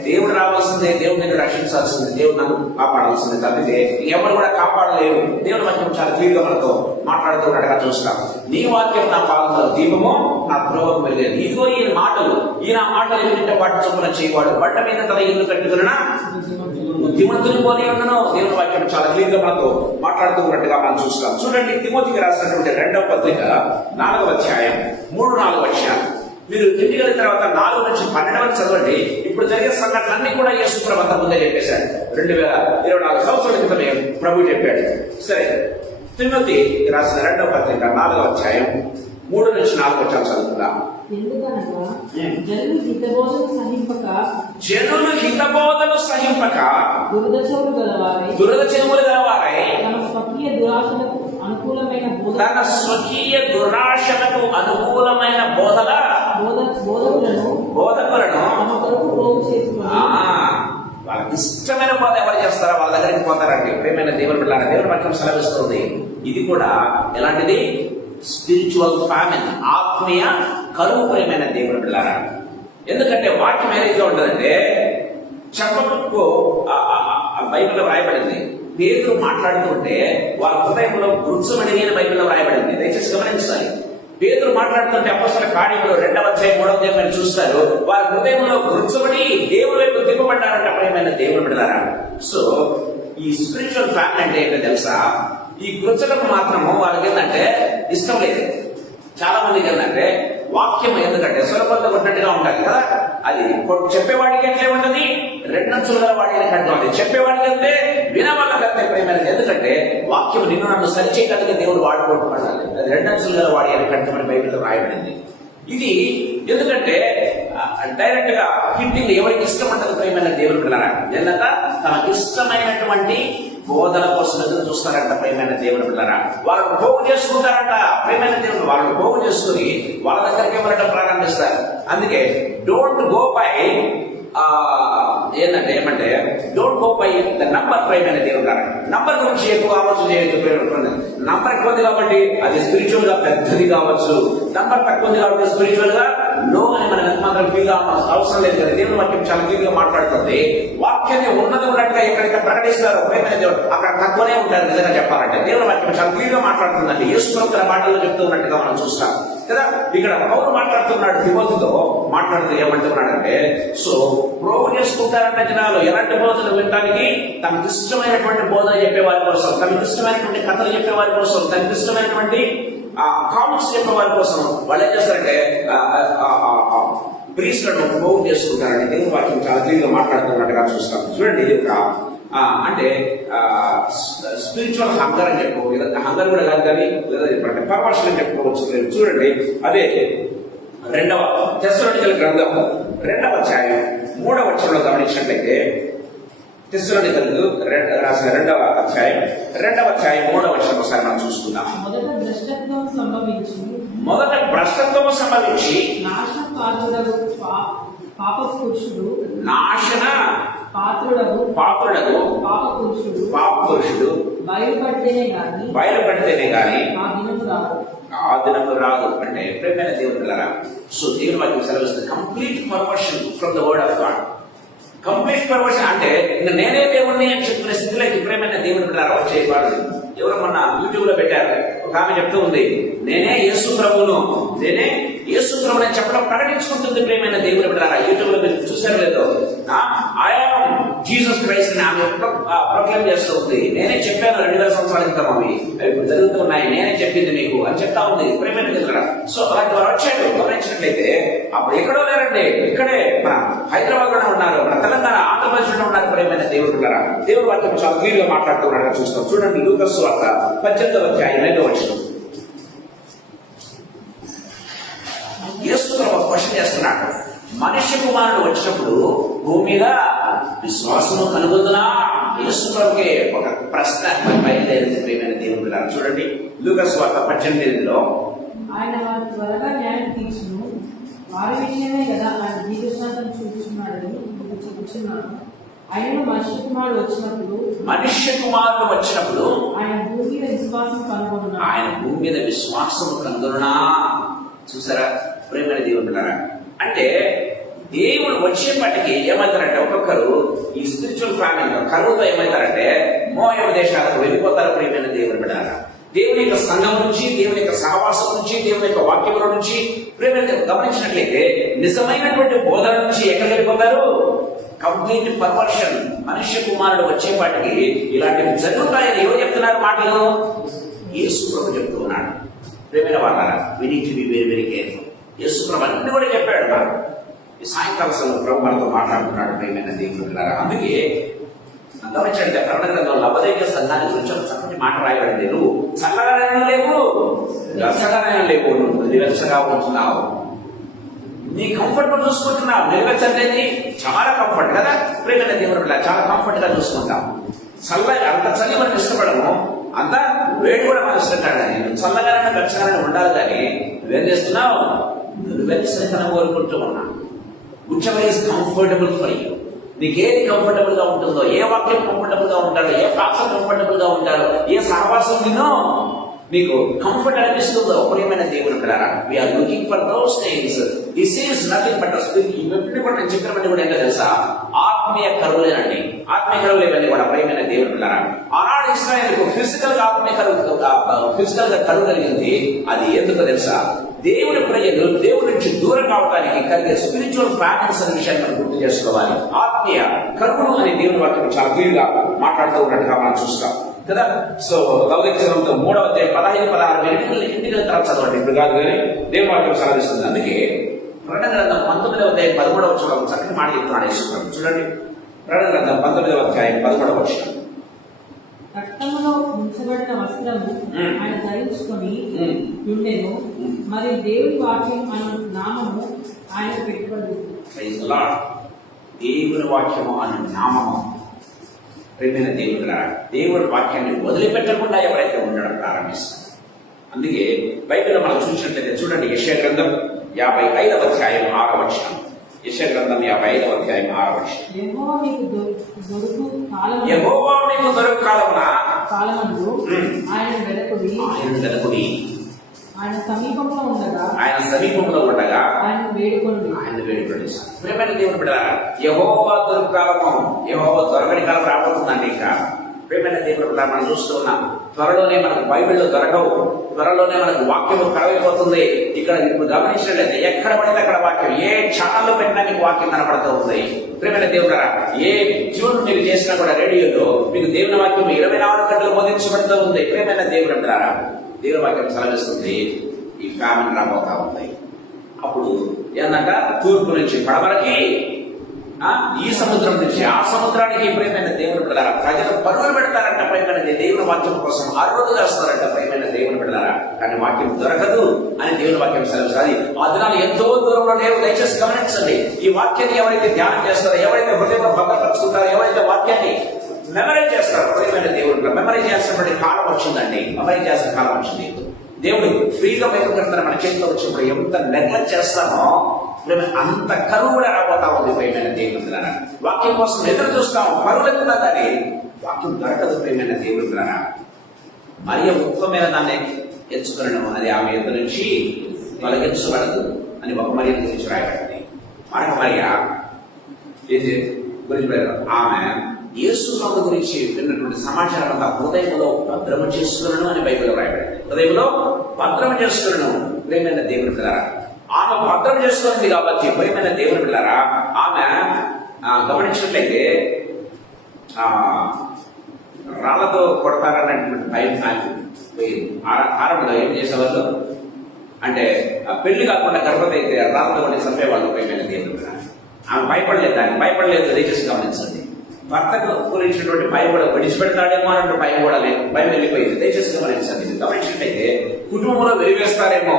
దేవుడు రావాల్సిందే, దేవుడు నేను రక్షించాల్సిందే, దేవుడు నన్ను కాపాడాల్సిందే తప్పితే ఎవరు కూడా కాపాడలేరు. దేవుడి వాక్యం చాలా క్లియర్గా మనతో మాట్లాడుతున్నట్టుగా చూస్తాం. నీ వాక్యం నా పాదముల దీపము, నా త్రోవకు వెలుగు. ఇదిగో ఈయన మాటలు ఎన్నింటే వాటి చొప్పున చేయవాడు. బండ మీద తన ఇల్లు కట్టుకున్నా బుద్ధిమంతుని పోలి ఉండను. దేవుని వాక్యం చాలా క్లియర్ గా మనతో మాట్లాడుతున్నట్టుగా మనం చూస్తాం. చూడండి, తిమోతికి రాసినటువంటి 2వ పత్రిక 4వ అధ్యాయం 3-4 వచనాలు. మీరు ఇంటికి వెళ్ళిన తర్వాత 4 నుంచి 12 వరకు చదవండి. ఇప్పుడు జరిగే సంఘటనలన్నీ కూడా యేసు ప్రభు అంత ముందే చెప్పేశాడు. 2024 సంవత్సరాల క్రితమే ప్రభు చెప్పాడు. సరే, తిమోతి రాసిన 2వ పత్రిక 4వ అధ్యాయం 3 నుంచి 4 వచనాలు చదువుకుందాం. జనులు హితబోధను సహింపక దురద చెవులు గలవారై తమ స్వకీయ దురాశలకు అనుకూలమైన బోధకులను తమ కొరకు ప్రోగు చేసుకుని వాళ్ళకి ఇష్టమైన బోధ ఎవరు చేస్తారో వాళ్ళ దగ్గరికి పోతారండి. ప్రేమైన దేవుని బిడ్డలారా, దేవుని వాక్యం సెలవిస్తుంది. ఇది కూడా ఎలాంటిది? స్పిరిచువల్ ఫ్యామిన్, ఆత్మీయ కరువు. ప్రేమైన దేవుని బిడ్డలారా, ఎందుకంటే వాక్యం ఏదైతే ఉంటుందంటే చెప్పకు బైబిల్లో వ్రాయబడింది. పేతురు మాట్లాడుతుంటే వాళ్ళ హృదయంలో గుర్చమని బైబిల్లో వ్రాయబడింది. దయచేసి గమనించాలి. పేతురు మాట్లాడుతుంటే అపొస్తలుల కార్యములు 2వ అధ్యాయం 3వ అధ్యాయం చూస్తారు. వారి హృదయంలో గుర్చబడి దేవుని వైపు తిప్పబడ్డారంట. ప్రియమైన దేవుని బిడ్డలారా, సో ఈ స్పిరిచువల్ ఫ్యామిలీ అంటే ఏంటో తెలుసా? ఈ గుర్చలకు మాత్రము వాళ్ళకి ఏంటంటే ఇష్టం లేదు. చాలా మందికి ఏంటంటే వాక్యం ఎందుకంటే సులభంగా కొట్టినట్టుగా ఉండాలి కదా. అది చెప్పేవాడికి ఎట్లే ఉంటుంది, 2 అంచులు గల వాడి కంటే చెప్పేవాడికి అంతే, వినవాళ్ళకంతే. ప్రేమైనది ఎందుకంటే వాక్యం నిన్ను నన్ను సరిచేయగలిగే దేవుడు వాడుకోవడం. అది 2 అంచులు గల వాడి అని కంటే మన బైబిల్లో రాయబడింది. ఇది ఎందుకంటే డైరెక్ట్ గా హిట్టింగ్ ఎవరికి ఇష్టం ఉంటుంది. ప్రేమైన దేవుని బిడ్డలారా, ఎందుకంటే తనకు ఇష్టమైనటువంటి బోధన కోసం ఎదురు చూస్తారంట. ప్రేమైన దేవుని బిడ్డలారా, వాళ్ళని పోగు చేసుకుంటారంట. ప్రేమైన దేవుడు వాళ్ళని పోగు చేసుకుని వాళ్ళ దగ్గరికి వెళ్ళడం ప్రారంభిస్తారు. అందుకే డోంట్ గో బై ఏమంటే don't go by the number. ప్రేమైన దేవుడు గారు, నంబర్ గురించి ఎక్కువ ఆలోచన చేయొచ్చు. నంబర్ ఎక్కువ ఉంది కాబట్టి అది స్పిరిచువల్ గా పెద్దది కావచ్చు, నంబర్ తక్కువ ఉంది కాబట్టి స్పిరిచువల్ గా లో అని మనం మాత్రం ఫీల్ అవసరం లేదు కదా. దేవుని వాక్యం చాలా క్లియర్ గా మాట్లాడుతుంది. వాక్యాన్ని ఉన్నది ఉన్నట్టుగా ఎక్కడైతే ప్రకటిస్తారో ప్రేమైన దేవుడు అక్కడ తక్కువనే ఉంటారు. నిజంగా చెప్పాలంటే దేవుని వాక్యం చాలా క్లియర్ గా మాట్లాడుతుందండి. యేసు ప్రభు తన మాటల్లో చెప్తూ ఉన్నట్టుగా మనం చూస్తాం కదా. ఇక్కడ పౌలు మాట్లాడుతున్నాడు, తిమోతితో మాట్లాడుతూ ఏమంటున్నాడంటే, సో ప్రోగు చేసుకుంటారంటే జనాలు ఎలాంటి బోధలు వినడానికి? తనకు ఇష్టమైనటువంటి బోధన చెప్పే వారి కోసం, తనకు ఇష్టమైనటువంటి కథలు చెప్పే వారి కోసం, తనకు ఇష్టమైనటువంటి కామిక్స్ చెప్పే వారి కోసం వాళ్ళు ఏం చేస్తారంటే ప్రీస్లను ప్రోగు చేసుకుంటారండి. దేవుని వాక్యం చాలా క్లియర్ గా మాట్లాడుతున్నట్టుగా చూస్తాం. చూడండి, ఇది ఒక అంటే స్పిరిచువల్ హంగర్ అని చెప్పుకోవచ్చు. హంగర్ కూడా కాదు కానీ పరవర్షన్ అని చెప్పుకోవచ్చు. చూడండి, అదే 2వ తెస్సలోనికల గ్రంథం 2వ అధ్యాయం 3వ వచనంలో గమనించినట్లయితే, తెస్సలోనికలకు రాసిన 2వ అధ్యాయం 3వ వచనం ఒకసారి మనం చూసుకుందాం. మొదట భ్రష్టత్వం సంభవించి నాశన పాత్రుడగు పాప పురుషుడు బయలుపడితేనే గాని ఆ దినము రాదు. అంటే ప్రేమైన దేవుని పిల్లరా, సో దేవుని వాక్యం సెలవిస్తుంది complete perversion from the word of God. Complete perversion అంటే నేనే దేవుణ్ణి అని చెప్తున్న స్థితిలోకి ప్రేమైన దేవుని పిల్లరా వచ్చేయబడదు. ఎవరు మొన్న యూట్యూబ్ లో పెట్టారు, ఒక ఆమె చెప్తూ ఉంది, నేనే యేసు ప్రభువును అని చెప్పడం ప్రకటించుకుంటుంది. ప్రేమైన దేవుని బిడ్డలారా, యూట్యూబ్ లో మీరు చూసారు లేదో, ఐ యామ్ జీసస్ క్రైస్ట్ అని ఆమె ప్రొక్లైమ్ చేస్తూ ఉంది. నేనే చెప్పాను 2000 సంవత్సరాల క్రితం, అవి ఇప్పుడు జరుగుతున్నాయి, నేనే చెప్పింది మీకు అని చెప్తా ఉంది. ప్రేమైన దేవుని, సో అలాంటి వారు వచ్చాడు. గమనించినట్లయితే అప్పుడు ఎక్కడో లేరండి, ఇక్కడే మన హైదరాబాద్ లోనే ఉన్నారు, మన తెలంగాణ ఆంధ్రప్రదేశ్ లో ఉన్నారు. ప్రేమైన దేవుని బిడ్డలారా, దేవుని వాక్యం చాలా క్లియర్ గా మాట్లాడుతున్నాడు చూస్తాం. చూడండి, లూకాసు వార్త 18వ అధ్యాయం 5వ వచనం. యేసు ప్రభు క్వశ్చన్ చేస్తున్నాడు, మనిషి కుమారుడు వచ్చినప్పుడు భూమి మీద విశ్వాసము కనుగొందునా? యేసు ప్రభుకే ఒక ప్రశ్న బయలుదేరింది. ప్రియమైన దేవుని బిడ్డలారా, చూడండి లూకాసు వార్త 18లో, ఆయన వారి త్వరగా న్యాయం తీర్చును, వారి విషయమే కదా ఆయన దీర్ఘశాంతం చూపుచున్నాడని చెప్పుచున్నాను. ఆయన మనుష్య కుమారుడు వచ్చినప్పుడు ఆయన భూమి మీద విశ్వాసం కనుగొనునా? చూసారా ప్రేమైన దేవుని బిడ్డలారా, అంటే దేవుడు వచ్చేపటికి ఏమవుతారంటే ఒక్కొక్కరు ఈ స్పిరిచువల్ ఫ్యామిలీలో కరువుతో ఏమవుతారంటే మోయాబు దేశాలకు వెళ్ళిపోతారు. ప్రియమైన దేవుని బిడ్డలారా, దేవుని యొక్క సంఘం నుంచి, దేవుని యొక్క సహవాసం నుంచి, దేవుని యొక్క వాక్యముల నుంచి ప్రేమైన గమనించినట్లయితే నిజమైనటువంటి బోధన నుంచి ఎక్కడికి వెళ్ళిపోతారు? Complete perversion. మనుష్య కుమారుడు వచ్చేపాటికి ఇలాంటివి జరుగుతాయని ఎవరు చెప్తున్నారు మాటలు? యేసు ప్రభు చెప్తూ ఉన్నాడు. ప్రేమైన వాళ్ళారా, we need to be very very careful. యేసు ప్రభు అన్ని కూడా చెప్పాడు మనకు. ఈ సాయంకాల సమయంలో ప్రభు మనతో మాట్లాడుతున్నాడు. ప్రేమైన దేవుడు, అందుకే గమనించండి, ప్రకటన గ్రంథంలో లవోదికీయ సంఘాన్ని గురించి ఒక చక్కటి మాట రాయబడింది. నువ్వు చల్లగానే లేవు, వెచ్చగానే లేవు, నువ్వు నిరక్షగా ఉంటున్నావు, నీ కంఫర్ట్ చూసుకుంటున్నావు. నిలవెచ్చండి చాలా కంఫర్ట్ కదా ప్రేమైన దేవుడు, చాలా కంఫర్ట్ గా చూసుకుంటాం. అంత చలి మనం ఇష్టపడము, అంత వేడి కూడా మనం ఇష్టపడ్డా. నువ్వు చల్లగానే వెచ్చగానే ఉండాలి, కానీ నువ్వేం చేస్తున్నావు? నువ్వు వెచ్చగా కోరుకుంటూ ఉన్నావు. which is comfortable for you. నీకేది కంఫర్టబుల్ గా ఉంటుందో, ఏ వాక్యం కంఫర్టబుల్ గా ఉంటాడో, ఏ పాత్ర కంఫర్టబుల్ గా ఉంటాడో, ఏ సహవాసం వినో నీకు కంఫర్ట్ అనిపిస్తుందో ప్రియమైన దేవుడు పిల్లరా, we are looking for those things. This is nothing but ఇవన్నీ కూడా నేను చెప్పినవన్నీ కూడా ఏంటో తెలుసా? ఆత్మీయ కరువులేనండి. ఆత్మీయ కరువులు ఇవన్నీ కూడా ప్రియమైన దేవుడు పిల్లరా. ఆనాడు ఇశ్రాయేలుకు ఫిజికల్ గా ఆత్మీయ కరువు, ఫిజికల్ గా కరువు కలిగింది. అది ఎందుకో తెలుసా? దేవుని ప్రజలు దేవుడి నుంచి దూరం కావడానికి కలిగే స్పిరిచువల్ ఫ్యామిలీస్ అనే విషయాన్ని మనం గుర్తు చేసుకోవాలి. ఆత్మీయ కరువులు అనే దేవుని వాక్యం చాలా క్లియర్ గా మాట్లాడుతూ ఉన్నట్టుగా మనం చూస్తాం కదా. సో లవోదికీయ 3వ అధ్యాయం 15-16 ఎన్నికల తర్వాత చదవండి, ఇప్పుడు కాదు కానీ దేవుని వాక్యం సాధిస్తుంది. అందుకే ప్రకటన గ్రంథం 19వ అధ్యాయం 13వ వచనం చక్కని మాట చెప్తున్నాడు యేసుప్రభు. చూడండి, ప్రకటన గ్రంథం 19వ అధ్యాయం 13వ వచనం. రక్తములో ముంచబడిన వస్త్రము ఆయన ధరించుకొని ఉండెను, మరియు దేవుని వాక్యం అను నామము ఆయన పెట్టుబడి. దేవుని వాక్యము అనే నామము ప్రేమైన దేవుడి వాక్యాన్ని వదిలిపెట్టకుండా ఎవరైతే ఉండడం ప్రారంభిస్తారు. అందుకే బైబిల్లో మనం చూసినట్లయితే చూడండి, యెషయా గ్రంథం 55వ అధ్యాయం 6వ వచనం. యెషయా గ్రంథం 55వ అధ్యాయం 6వ వచనం. యెహోవా మీకు దొరుకు కాలమున ఆయన వెదకుడి, ఆయన సమీపంలో ఉండగా ఆయన వేడుకోండి. ప్రేమైన దేవుని బిడ్డలారా, యెహోవా దొరుకు కాలము, యెహోవా దొరకని కాలం రాబోతుందండి. ఇంకా ప్రేమైన దేవుని బిడ్డలారా, మనం చూస్తూ ఉన్నాం, త్వరలోనే మనకు బైబిల్లో దొరకవు, త్వరలోనే మనకు వాక్యము కరవైపోతుంది. ఇక్కడ ఇప్పుడు గమనించినట్లయితే ఎక్కడ పడితే అక్కడ వాక్యం, ఏ ఛానల్లో పెట్టినా మీకు వాక్యం కనపడుతూ ఉంది. ప్రేమైన దేవుడారా, ఏ ట్యూన్ మీరు చేసినా కూడా రేడియోలో మీకు దేవుని వాక్యం 24 గంటలు బోధించబడుతూ ఉంది. ప్రేమైన దేవుడు అంటారా, దేవుని వాక్యం సెలవిస్తుంది, ఈ ఫ్యామిలీ రాబోతా ఉంది. అప్పుడు ఏంటంట, తూర్పు నుంచి పడమరకి, ఈ సముద్రం నుంచి ఆ సముద్రానికి ప్రేమైన దేవుని బిడ్డలారా ప్రజలు పరుగులు పెడతారంట. ప్రేమైన దేవుని వాక్యం కోసం అరువులు చేస్తారంట. ప్రేమైన దేవుని బిడ్డలారా, కానీ వాక్యం దొరకదు అని దేవుని వాక్యం సెలవుస్తుంది. ఆ దినాలు ఎంతో దూరంలో లేవు. దయచేసి గమనించండి, ఈ వాక్యాన్ని ఎవరైతే ధ్యానం చేస్తారో, ఎవరైతే హృదయంలో భద్రపరుచుకుంటారో, ఎవరైతే వాక్యాన్ని మెమరైజ్ చేస్తారో, ప్రేమైన దేవుడు మెమరైజ్ చేస్తున్నటువంటి కాలం వచ్చిందండి. మెమరైజ్ చేసిన కాలం వచ్చింది. దేవుడు ఫ్రీగా బయటకు మన చేతిలో వచ్చినప్పుడు ఎంత నెగ్లెక్ట్ చేస్తామో అంత కరువు కూడా రాబోతా ఉంది. ప్రేమైన దేవుడు వాక్యం కోసం ఎదురు చూస్తాం, పరువులెత్తుతా, కానీ వాక్యం దొరకదు. ప్రేమైన దేవుడు మరియ ఉత్తమమైన దాన్ని ఎంచుకున్నాను, అది ఆమె ఎదురు నుంచి తొలగించబడదు అని ఒక మరియ గురించి రాయబడింది. మరొక మరియ గురించి ఆమె యేసు ప్రభు గురించి విన్నటువంటి సమాచారం అంతా హృదయంలో భద్రము చేసుకున్నాను అని బైబిల్లో రాయబడింది. హృదయంలో భద్రము చేసుకున్నాను. ప్రేమైన దేవుని పిల్లరా, ఆమె భద్రం చేసుకున్నది కాబట్టి ప్రేమైన దేవుని పిల్లరా, ఆమె గమనించినట్లయితే రాళ్లతో కొడతారన్నటువంటి భయం నాకు ఆరంభంలో ఏం చేసేవాళ్ళు అంటే, పెళ్లి కాకుండా గర్భవతి అయితే రాళ్లతో కొన్ని చంపేవాళ్ళు. ప్రేమైన దేవుని పిల్లరా, ఆమె భయపడలేదు, దాన్ని భయపడలేదు. దయచేసి గమనించండి, భర్తకు గురించినటువంటి భయం కూడా విడిచిపెడతాడేమో అన్నట్టు భయం కూడా లేదు, భయం వెళ్ళిపోయింది. దయచేసి గమనించండి. గమనించినట్టయితే కుటుంబంలో వెలివేస్తారేమో,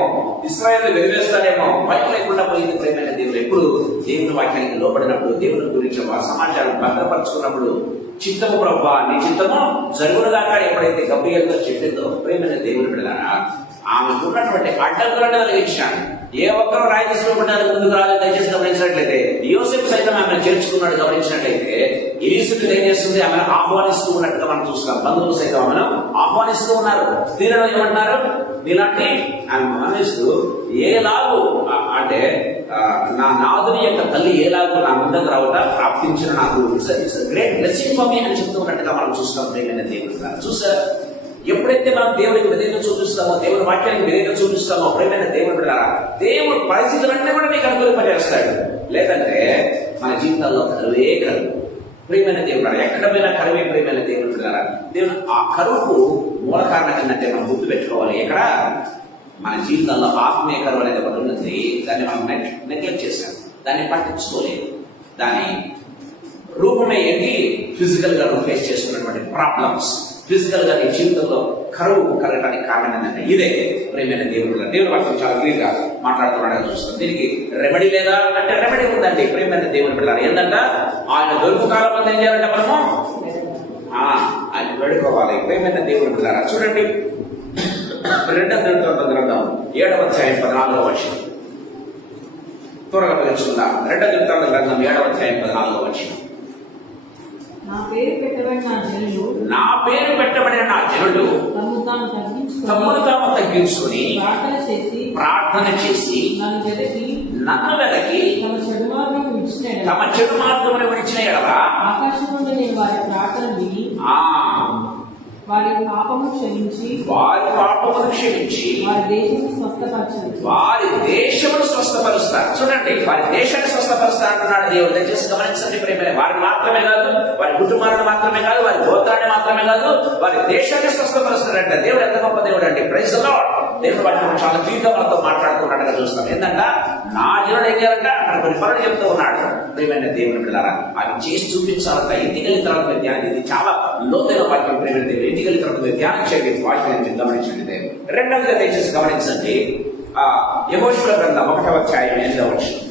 ఇశ్రాయేలు వెలివేస్తారేమో భయం లేకుండా పోయింది. ప్రేమైన దేవుడు ఎప్పుడు దేవుని వాక్యానికి లోపడినప్పుడు, దేవుని గురించి సమాచారం భద్రపరుచుకున్నప్పుడు, చిత్తము ప్రభా నీ చిత్తము జరుగునుగాక ఎప్పుడైతే గబ్రియేలుతో చెప్పిందో, ప్రేమైన దేవుని బిడ్డలారా, ఆమెకు ఉన్నటువంటి అడ్డంకులను కలిగించాడు. ఏ ఒక్కరూ రాయి తీసుకోవడానికి ముందుకు రాలేదు. దయచేసి గమనించినట్లయితే యోసేపు సైతం ఆమెను చేర్చుకున్నాడు. గమనించినట్లయితే ఎలీషబెత్ ఏం చేస్తుంది, ఆమెను ఆహ్వానిస్తూ ఉన్నట్టుగా మనం చూస్తున్నాం. బంధువులు సైతం ఆమెను ఆహ్వానిస్తూ ఉన్నారు. స్త్రీలలో ఏమంటున్నారు, నీలాంటి ఆమె ఆహ్వానిస్తూ ఏలాగు అంటే నా నాదుని యొక్క తల్లి ఏలాగో నా ముందుకు రావట ప్రాప్తించిన నాకు గ్రేట్ బ్లెస్సింగ్ ఫర్ మీ అని చెప్తూ ఉన్నట్టుగా మనం చూస్తున్నాం. ప్రేమైన దేవుడు చూసారా, ఎప్పుడైతే మనం దేవుడికి విధేయత చూపిస్తామో, దేవుని వాక్యానికి విధేయత చూపిస్తామో, ప్రేమైన దేవుడు బిడ్డలారా, దేవుడు పరిస్థితులన్నీ కూడా నీకు అనుకూలింపజేస్తాడు. లేదంటే మన జీవితాల్లో కరువే కరువు. ప్రియమైన దేవుడు ఎక్కడ పోయినా కరువే. ప్రియమైన దేవుడు పిల్లరా, దేవుడు ఆ కరువుకు మూల కారణం ఏంటంటే మనం గుర్తు పెట్టుకోవాలి. ఎక్కడ మన జీవితంలో ఆత్మీయ కరువు అనేది ఒకటి ఉన్నది. దాన్ని మనం నెగ్లెక్ట్ చేశాం, దాన్ని పట్టించుకోలేదు. దాని రూపమే ఏంటి? ఫిజికల్ గా నువ్వు ఫేస్ చేసుకున్నటువంటి ప్రాబ్లమ్స్, ఫిజికల్ గా నీ జీవితంలో కరువు కలగడానికి కారణం ఏంటంటే ఇదే. ప్రియమైన దేవుడు వాటిని చాలా క్లియర్ గా మాట్లాడుతున్నాడని చూస్తాం. దీనికి రెమెడీ లేదా అంటే రెమెడీ ఉందండి. ప్రియమైన దేవుడు పిల్లలు ఏంటంట, ఆయన దొరుకు కాలం మంది ఏం చేయాలంటే మనము ఆయన వేడుకోవాలి. ప్రియమైన దేవుడు పిల్లరా చూడండి, 2వ దినవృత్తాంతం గ్రంథం 7వ అధ్యాయం 14వ వచనం. త్వరగా తెలుసుకుందాం. 2వ దినవృత్తాంతం గ్రంథం 7వ అధ్యాయం 14వ వచనం. నా పేరు పెట్టబడిన నా జనులు తమ్మును తాము తగ్గించుకొని ప్రార్థన చేసి నన్ను వెదకి తమ చెడు మార్గమును విడిచిన ఎడల ఆకాశం నేను వారి ప్రార్థన విని వారి పాపము క్షమించి వారి దేశమును స్వస్థపరుస్తారు. చూడండి, వారి దేశాన్ని స్వస్థపరుస్తారు అంటున్నాడు దేవుడు. దయచేసి గమనించండి ప్రేమ. వారిని మాత్రమే కాదు, వారి కుటుంబాలను మాత్రమే కాదు, వారి గోత్రాన్ని మాత్రమే కాదు, వారి దేశాన్ని స్వస్థపరుస్తాడంట. దేవుడు ఎంత గొప్ప దేవుడు అండి. Praise the Lord. దేవుడు వాటిని చాలా క్లియర్గా మనతో మాట్లాడుతున్నట్టుగా చూస్తాం. ఏంటంటే నా జనుడు ఏం చేయాలంట అక్కడ కొన్ని పనులు చెప్తూ ఉన్నాడు. ప్రియమైన దేవుని పిల్లరా, అవి చేసి చూపించాలంట. ఇంటికి వెళ్ళిన తర్వాత మీరు ధ్యానం, ఇది చాలా లోతైన వాక్యం. ప్రియమైన దేవుడు, ఇంటికి వెళ్ళిన తర్వాత మీరు ధ్యానం చేయండి. వాక్యాన్ని మీరు గమనించండి. రెండవదిగా దయచేసి గమనించండి, యెహోషువ గ్రంథం 1వ అధ్యాయం 8వ వచనం.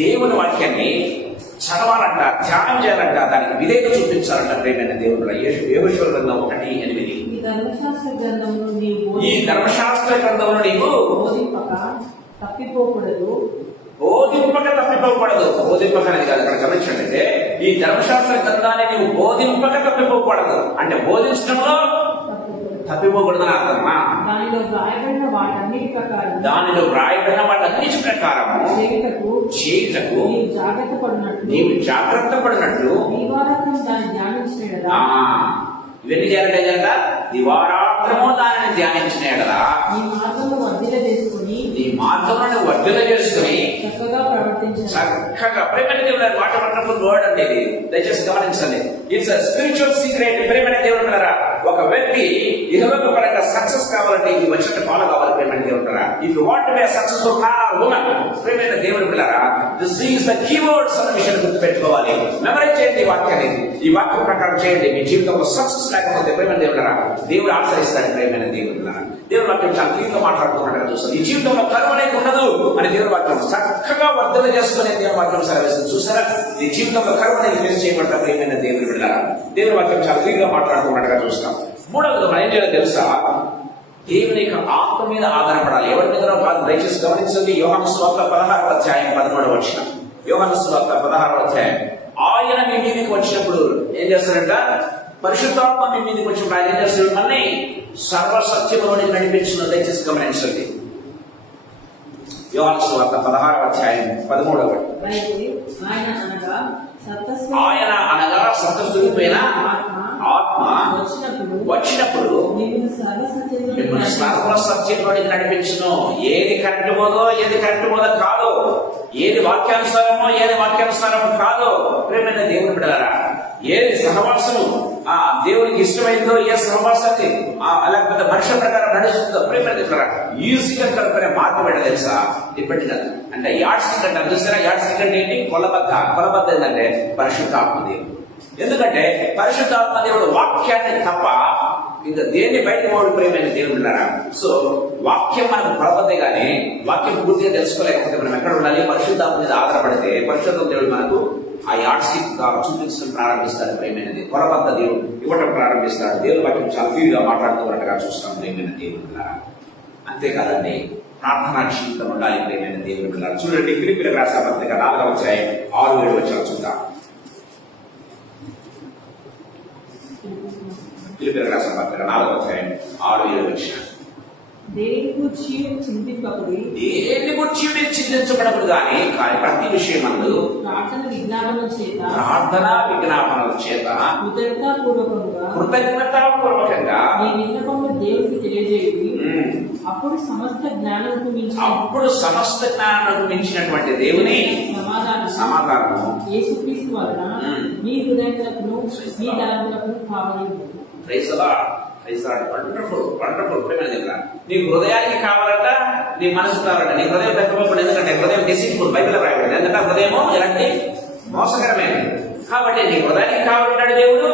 దేవుని వాక్యాన్ని చదవాలంట, ధ్యానం చేయాలంట, దానికి విధేయత చూపించాలంట. ప్రియమైన దేవుడు, యెహోషువ గ్రంథం 1:8. ఈ ధర్మశాస్త్ర గ్రంథంలో నీవు తప్పిపోకూడదు. బోధింపక తప్పిపోకూడదు. బోధింపక అనేది కాదు, అక్కడ గమనించండి. అంటే ఈ ధర్మశాస్త్ర గ్రంథాన్ని నీవు బోధింపక తప్పిపోకూడదు అంటే బోధించడంలో తప్పిపోకూడదని అర్థమా? దానిలో వ్రాయబడిన వాటన్నిటి ప్రకారం చేయుటకు నీవు జాగ్రత్త పడినట్లు ఇవన్నీ చేయాలంటే కదా, దివారాత్రము దానిని ధ్యానించిన ఎడలా నీ మార్గంలో వర్ధన చేసుకుని చక్కగా ప్రేమైన దేవుడు. వాట్ ఎ వండర్ఫుల్ వర్డ్ అండి ఇది. దయచేసి గమనించండి. It's a spiritual secret. ప్రేమైన దేవుడు, ఒక వ్యక్తి ఇహలోక పరంగా సక్సెస్ కావాలంటే ఈ వచ్చిన ఫాలో కావాలి. ప్రేమైన దేవుడు, if you want to be a successful man or woman, ప్రేమైన దేవుడు పిల్లరా, దిస్ ఈస్ ద కీవర్డ్స్ అనే విషయాన్ని గుర్తుపెట్టుకోవాలి. మెమరైజ్ చేయండి ఈ వాక్యాన్ని. ఈ వాక్యం ప్రకారం చేయండి. మీ జీవితంలో సక్సెస్ లేకపోతే ప్రేమైన దేవుడు దేవుడు ఆశ్రయిస్తాడు. ప్రేమైన దేవుడు, దేవుడు వాక్యం చాలా క్లియర్గా మాట్లాడుతున్నట్టుగా చూస్తాం. ఈ జీవితంలో కరువు అనేది ఉండదు అని దేవుడు వాక్యం చక్కగా వర్ధన చేసుకునే దేవుడు వాక్యం సెలవిస్తుంది. చూసారా, ఈ జీవితంలో కరువు అనేది ఫేస్ చేయబడతా. ప్రేమైన దేవుడు పిల్లరా, దేవుడు వాక్యం చాలా క్లియర్గా మాట్లాడుతున్నట్టుగా చూస్తాం. మూడవది మనం ఏం చేయాలో తెలుసా? దేవుని యొక్క ఆత్మ మీద ఆధారపడాలి, ఎవరి మీద కాదు. దయచేసి గమనించండి. యోహాను సువార్త 16వ అధ్యాయం 13వ వచనం. యోహాను సువార్త 16వ అధ్యాయం. ఆయన మీ మీదకి వచ్చినప్పుడు ఏం చేస్తాడంట? పరిశుద్ధాత్మ మీ మీదకి వచ్చినప్పుడు ఆయన ఏం చేస్తాడు? మళ్ళీ సర్వసత్యములోనికి నడిపించిన. దయచేసి గమనించండి. యోహాను సువార్త 16వ అధ్యాయం 13వ వచనం. ఆయన అనగా సత్యస్వరూపైన ఆత్మ వచ్చినప్పుడు మిమ్మల్ని సర్వసత్యంలోనికి నడిపించును. ఏది కరెక్ట్ పోదో ఏది కరెక్ట్ పోదో కాదు, ఏది వాక్యానుసారమో ఏది వాక్యానుసారమో కాదు. ప్రేమైన దేవుని బిడ్డలారా, ఏది సహవాసము దేవునికి ఇష్టమైందో, ఏ సహవాసాన్ని లేకపోతే మనుషుల ప్రకారం నడుస్తుందో, ప్రేమైన బిడ్డలారా, ఈజీగా కనుక్కునే మార్గం ఏంటో తెలుసా? డిపెండ్ కాదు అంటే యాడ్ స్టిక్ అంటే చూసారా? యాడ్ స్టిక్ అంటే ఏంటి? కొలబద్ద ఏంటంటే పరిశుద్ధాత్మ దేవుడు. ఎందుకంటే పరిశుద్ధాత్మ దేవుడు వాక్యాన్ని తప్ప ఇంకా దేన్ని బయట పోవడం. ప్రేమైన దేవుడున్నారా, సో వాక్యం మనకు కొలబద్దే కానీ వాక్యం పూర్తిగా తెలుసుకోలేకపోతే మనం ఎక్కడ ఉండాలి? పరిశుద్ధాత్మ మీద ఆధారపడితే పరిశుద్ధాత్మ దేవుడు మనకు ఆ యాడ్ స్టిక్ చూపించడం ప్రారంభిస్తాడు. ప్రేమైనది కొలబద్ద దేవుడు ఇవ్వటం ప్రారంభిస్తాడు. దేవుడు వాక్యం చాలా క్లియర్గా మాట్లాడుతున్నట్టుగా చూస్తాం. ప్రేమైన దేవుడున్నారా, అంతేకాదండి ప్రార్థనా జీవితం ఉండాలి. ప్రేమైన దేవుడు పిల్లలు చూడండి. ఫిలిప్పీయులకు రాసిన పత్రిక 4వ అధ్యాయం 6-7 వచనాలు చూద్దాం. ఫిలిప్పీయులకు రాసిన పత్రిక 4వ అధ్యాయం 6-7 వచనాలు. దేని గురించి చింతింపకుడి, దేన్ని గురించి మీరు చింతించబడదు కానీ ప్రతి విషయమందు ప్రార్థన విజ్ఞాపనల చేత కృతజ్ఞతాపూర్వకంగా మీ విన్నపములు దేవునికి తెలియజేయండి. అప్పుడు సమస్త జ్ఞానానికి మించినటువంటి దేవుని సమాధానము యేసుక్రీస్తు వలన మీ హృదయములకు మీ తలంపులకు కావాలి. నీ హృదయానికి కావాలంట, నీ మనసు కావాలంట. నీ హృదయం పెట్టబడి, ఎందుకంటే హృదయం డిసిప్లిన్ బైబిల్ రాయబడింది. ఎందుకంటే హృదయము ఎలాంటి మోసకరమైనది. కాబట్టి నీ హృదయానికి కావాలంటాడు దేవుడు.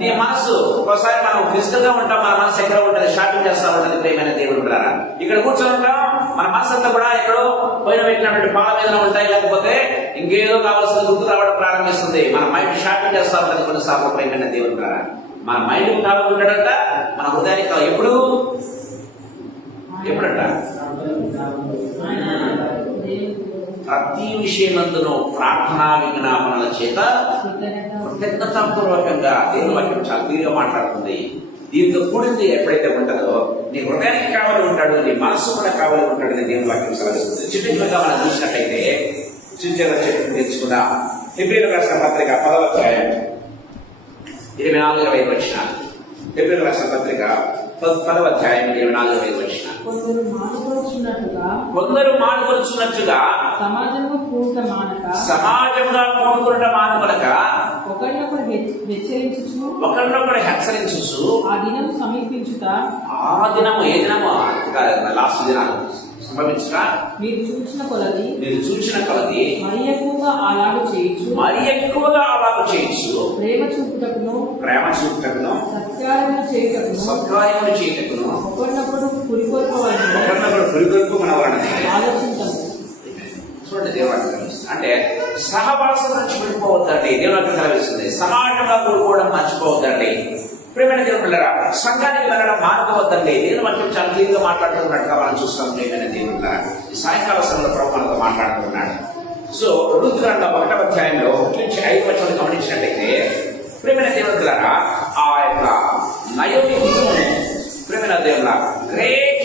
నీ మనసు ఒకసారి మనం ఫిజికల్ గా ఉంటాం, మన మనసు ఎక్కడ ఉంటుంది, షాపింగ్ చేస్తా ఉంటుంది. ప్రేమైన దేవుడు పిల్లరా, ఇక్కడ కూర్చొని ఉంటాం, మన మనసు అంతా కూడా ఎక్కడో పోయిన పెట్టినటువంటి పాల మీద ఉంటాయి, లేకపోతే ఇంకేదో కావాల్సిన గుర్తు రావడం ప్రారంభిస్తుంది. మన మైండ్ షాపింగ్ చేస్తా ఉంటుంది కొన్నిసార్లు. ప్రేమైన దేవుడు పిల్లరా, మన మైండ్ కావాలంటాడంట, మన హృదయానికి ఎప్పుడంట ప్రతి విషయమందును ప్రార్థనా విజ్ఞాపనల చేత కృతజ్ఞతాపూర్వకంగా దేవుని వాక్యం చాలా క్లియర్గా మాట్లాడుతుంది. దీంతో కూడింది ఎప్పుడైతే ఉంటుందో నీ హృదయానికి కావాలి ఉంటాడు, నీ మనస్సు కూడా కావాలి ఉంటాడు అని దేవుని వాక్యం సెలవిస్తుంది. చిన్నగా మనం చూసినట్టయితే చిన్న చెప్పి తెలుసుకుందాం. హెబ్రీయులకు రాసిన పత్రిక 10వ అధ్యాయం 24-25 వచనాలు. హెబ్రీయులకు రాసిన పత్రిక 10వ అధ్యాయం 24-25 వచనాలు. కొందరు మానుకొనుచున్నట్టుగా సమాజంగా కూడుకున్న మానుకొనక ఒకరినొకరు హెచ్చరించుచు ఆ దినము సమీపించుట, ఆ దినము ఏ దినము లాస్ట్ దినాలు సంభవించగా మీరు చూచిన కొలది మరి ఎక్కువగా అలాగూ చేయొచ్చు. ప్రేమ చూపుటకును సత్కార్యములు చేయుటకును ఒకరినొకరు పురికొల్పవలెను ఆలోచించండి. చూడండి, దేవుడు అంటే సహవాసం నుంచి విడిపోవద్దండి. దేవుడు సెలవిస్తుంది. సమాజంగా కూడుకోవడం మర్చిపోవద్దండి. ప్రేమైన దేవుడు పిల్లరా, సంఘానికి వెళ్ళడం మానుకోవద్దండి. దేవుడు మనకి చాలా క్లియర్గా మాట్లాడుతున్నట్టుగా మనం చూస్తాం. ప్రేమైన దేవుడు పిల్లరా, ఈ సాయంకాల సమయంలో ప్రభు మనతో మాట్లాడుతున్నాడు. సో రూతు గ్రంథం 1వ అధ్యాయంలో 1-5 వచనాలు గమనించినట్టయితే, ప్రేమైన దేవుడు పిల్లరా, ఆ యొక్క నయోమి ప్రేమైన దేవుడు గ్రేట్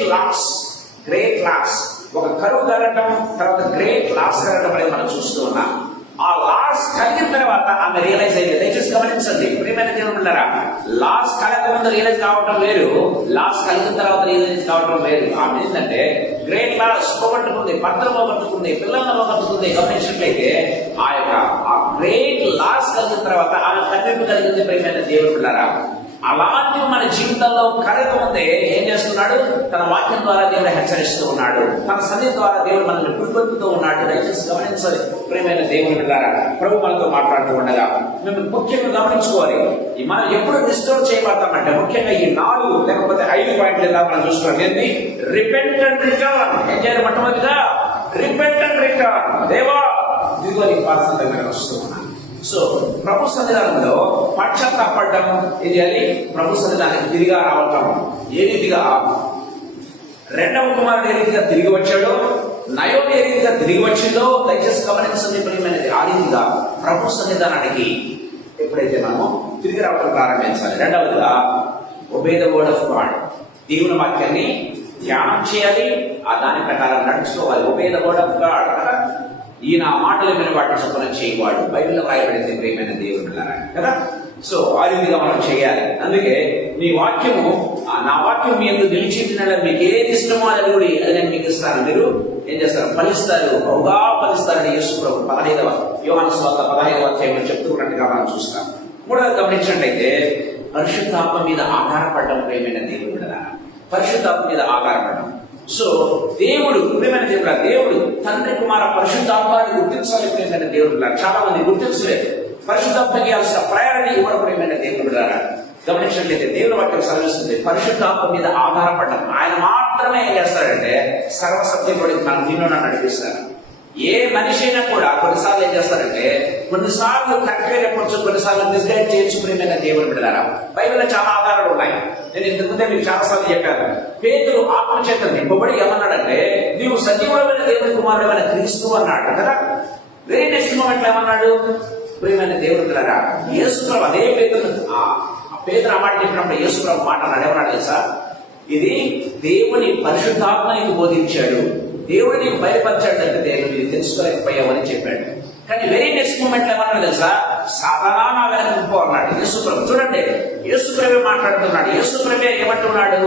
లాస్ ఒక కరువు కలగటం, తర్వాత గ్రేట్ లాస్ కలగటం అనేది మనం చూస్తూ ఉన్నాం. ఆ లాస్ కలిగిన తర్వాత ఆమె రియలైజ్ అయింది. దయచేసి గమనించండి ప్రియమైన దేవుడు పిల్లరా, లాస్ కలగక ముందు రియలైజ్ కావటం వేరు, లాస్ కలిగిన తర్వాత రియలైజ్ కావటం వేరు. ఆమె ఏంటంటే గ్రేట్ లాస్ పోగొట్టుకుంది, భర్తను పోగొట్టుకుంది, పిల్లలను పోగొట్టుకుంది. గమనించినట్లయితే ఆ గ్రేట్ లాస్ కలిగిన తర్వాత ఆమె కన్నీళ్లు కలిగింది. ప్రియమైన దేవుడు పిల్లరా, అలాంటివి మన జీవితంలో కలగకముందే ఏం చేస్తున్నాడు? తన వాక్యం ద్వారా దేవుడు హెచ్చరిస్తూ ఉన్నాడు, తన సన్నిధి ద్వారా దేవుడు మనల్ని పురికొల్పుతూ ఉన్నాడు. దయచేసి గమనించాలి ప్రియమైన దేవుని బిడ్డలారా, ప్రభు మనతో మాట్లాడుతూ ఉండగా మేము ముఖ్యంగా గమనించుకోవాలి. మనం ఎప్పుడు డిస్టర్బ్ చేయబడతామంటే ముఖ్యంగా ఈ 4 లేకపోతే 5 పాయింట్లు ఎలా మనం చూసుకోవాలి. ఏంటి? Repent and return. ఏం చేయాలి? మొట్టమొదటిగా రిపెంట్ అండ్ రిటర్న్. దేవా ఇదిగో నీ పార్సల్ దగ్గర వస్తూ ఉన్నాను. సో ప్రభు సన్నిధానంలో పశ్చాత్తాపడడం ఏం చేయాలి? ప్రభు సన్నిధానానికి తిరిగా రావటం. ఏ రీతిగా రెండవ కుమారుడు ఏ రీతిగా తిరిగి వచ్చాడో, నయోమి ఏ రీతిగా తిరిగి వచ్చిందో దయచేసి గమనించండి ప్రియమైనది. ఆ రీతిగా ప్రభు సన్నిధానానికి ఎప్పుడైతే మనము తిరిగి రావడం ప్రారంభించాలి. రెండవదిగా obey the word of God. దేవుని వాక్యాన్ని ధ్యానం చేయాలి, ఆ దాని ప్రకారం నడుచుకోవాలి. Obey the word of God. ఈయన మాటలు విని వాటిని చొప్పున చేయవాడు. బైబిల్లో రాయబడింది ప్రియమైన దేవుడు కదా. సో ఆ రీతిగా మనం చేయాలి. అందుకే నీ వాక్యము, నా వాక్యం మీ ఎందుకు నిలిచింది, మీకు ఏది ఇష్టమో అది కూడా అది నేను మీకు ఇస్తాను. మీరు ఏం చేస్తారు? ఫలిస్తారు, బహుగా ఫలిస్తారని యేసు ప్రభు 15వ యోహాను సువార్త 15వ అధ్యాయంలో చెప్తున్నట్టుగా మనం చూస్తాం. మూడవది గమనించినట్లయితే పరిశుద్ధాత్మ మీద ఆధారపడడం ప్రియమైన దేవుడు కదా. పరిశుద్ధాత్మ మీద ఆధారపడడం. సో దేవుడు ప్రియమైన దేవుడు తండ్రి కుమార పరిశుద్ధాత్మాన్ని గుర్తించాలి. ప్రియమైన దేవుడు చాలా మంది గుర్తించలేదు. పరిశుద్ధాత్మకి ఇవ్వాల్సిన ప్రయారిటీ ఇవ్వడం ప్రియమైన దేవుడు ద్వారా గమనించినట్లయితే దేవుడు వాక్యం సెలవిస్తుంది. పరిశుద్ధాత్మ మీద ఆధారపడడం. ఆయన మాత్రమే ఏం చేస్తాడంటే సర్వసత్యంలో మన దీనిలో నడిపిస్తారు. ఏ మనిషి అయినా కూడా కొన్నిసార్లు ఏం చేస్తారంటే కొన్నిసార్లు కరెక్ట్గా చెప్పొచ్చు, కొన్నిసార్లు మిస్గైడ్ చేయొచ్చు. ప్రియమైన దేవుని బిడ్డలారా, బైబిల్లో చాలా ఆధారాలు ఉన్నాయి. నేను ఇంతకుముందే మీకు చాలా సార్లు చెప్పాను. పేతురు ఆత్మచేత నింపబడి ఏమన్నాడంటే నీవు సజీవుడమైన దేవుని కుమారుడైన క్రీస్తు అన్నాడు కదా. వెరీ నెక్స్ట్ మూమెంట్ ఏమన్నాడు? ప్రియమైన దేవుని బిడ్డలారా, యేసుప్రభు అదే పేతురు ఆ మాట చెప్పినప్పుడు యేసుప్రభు మాట అన్నాడు. ఏమన్నాడు తెలుసా? ఇది దేవుని పరిశుద్ధాత్మ నీకు బోధించాడు, దేవుడు నీకు బయలుపరిచాడు అంటే మీరు తెలుసుకోలేకపోయావని చెప్పాడు. కానీ వెరీ నెక్స్ట్ మూమెంట్ ఏమన్నా తెలుసా, సాతానా నా వెనక అన్నాడు యేసుప్రభు. చూడండి, యేసుప్రభే మాట్లాడుతున్నాడు. యేసుప్రభే ఏమంటున్నాడు,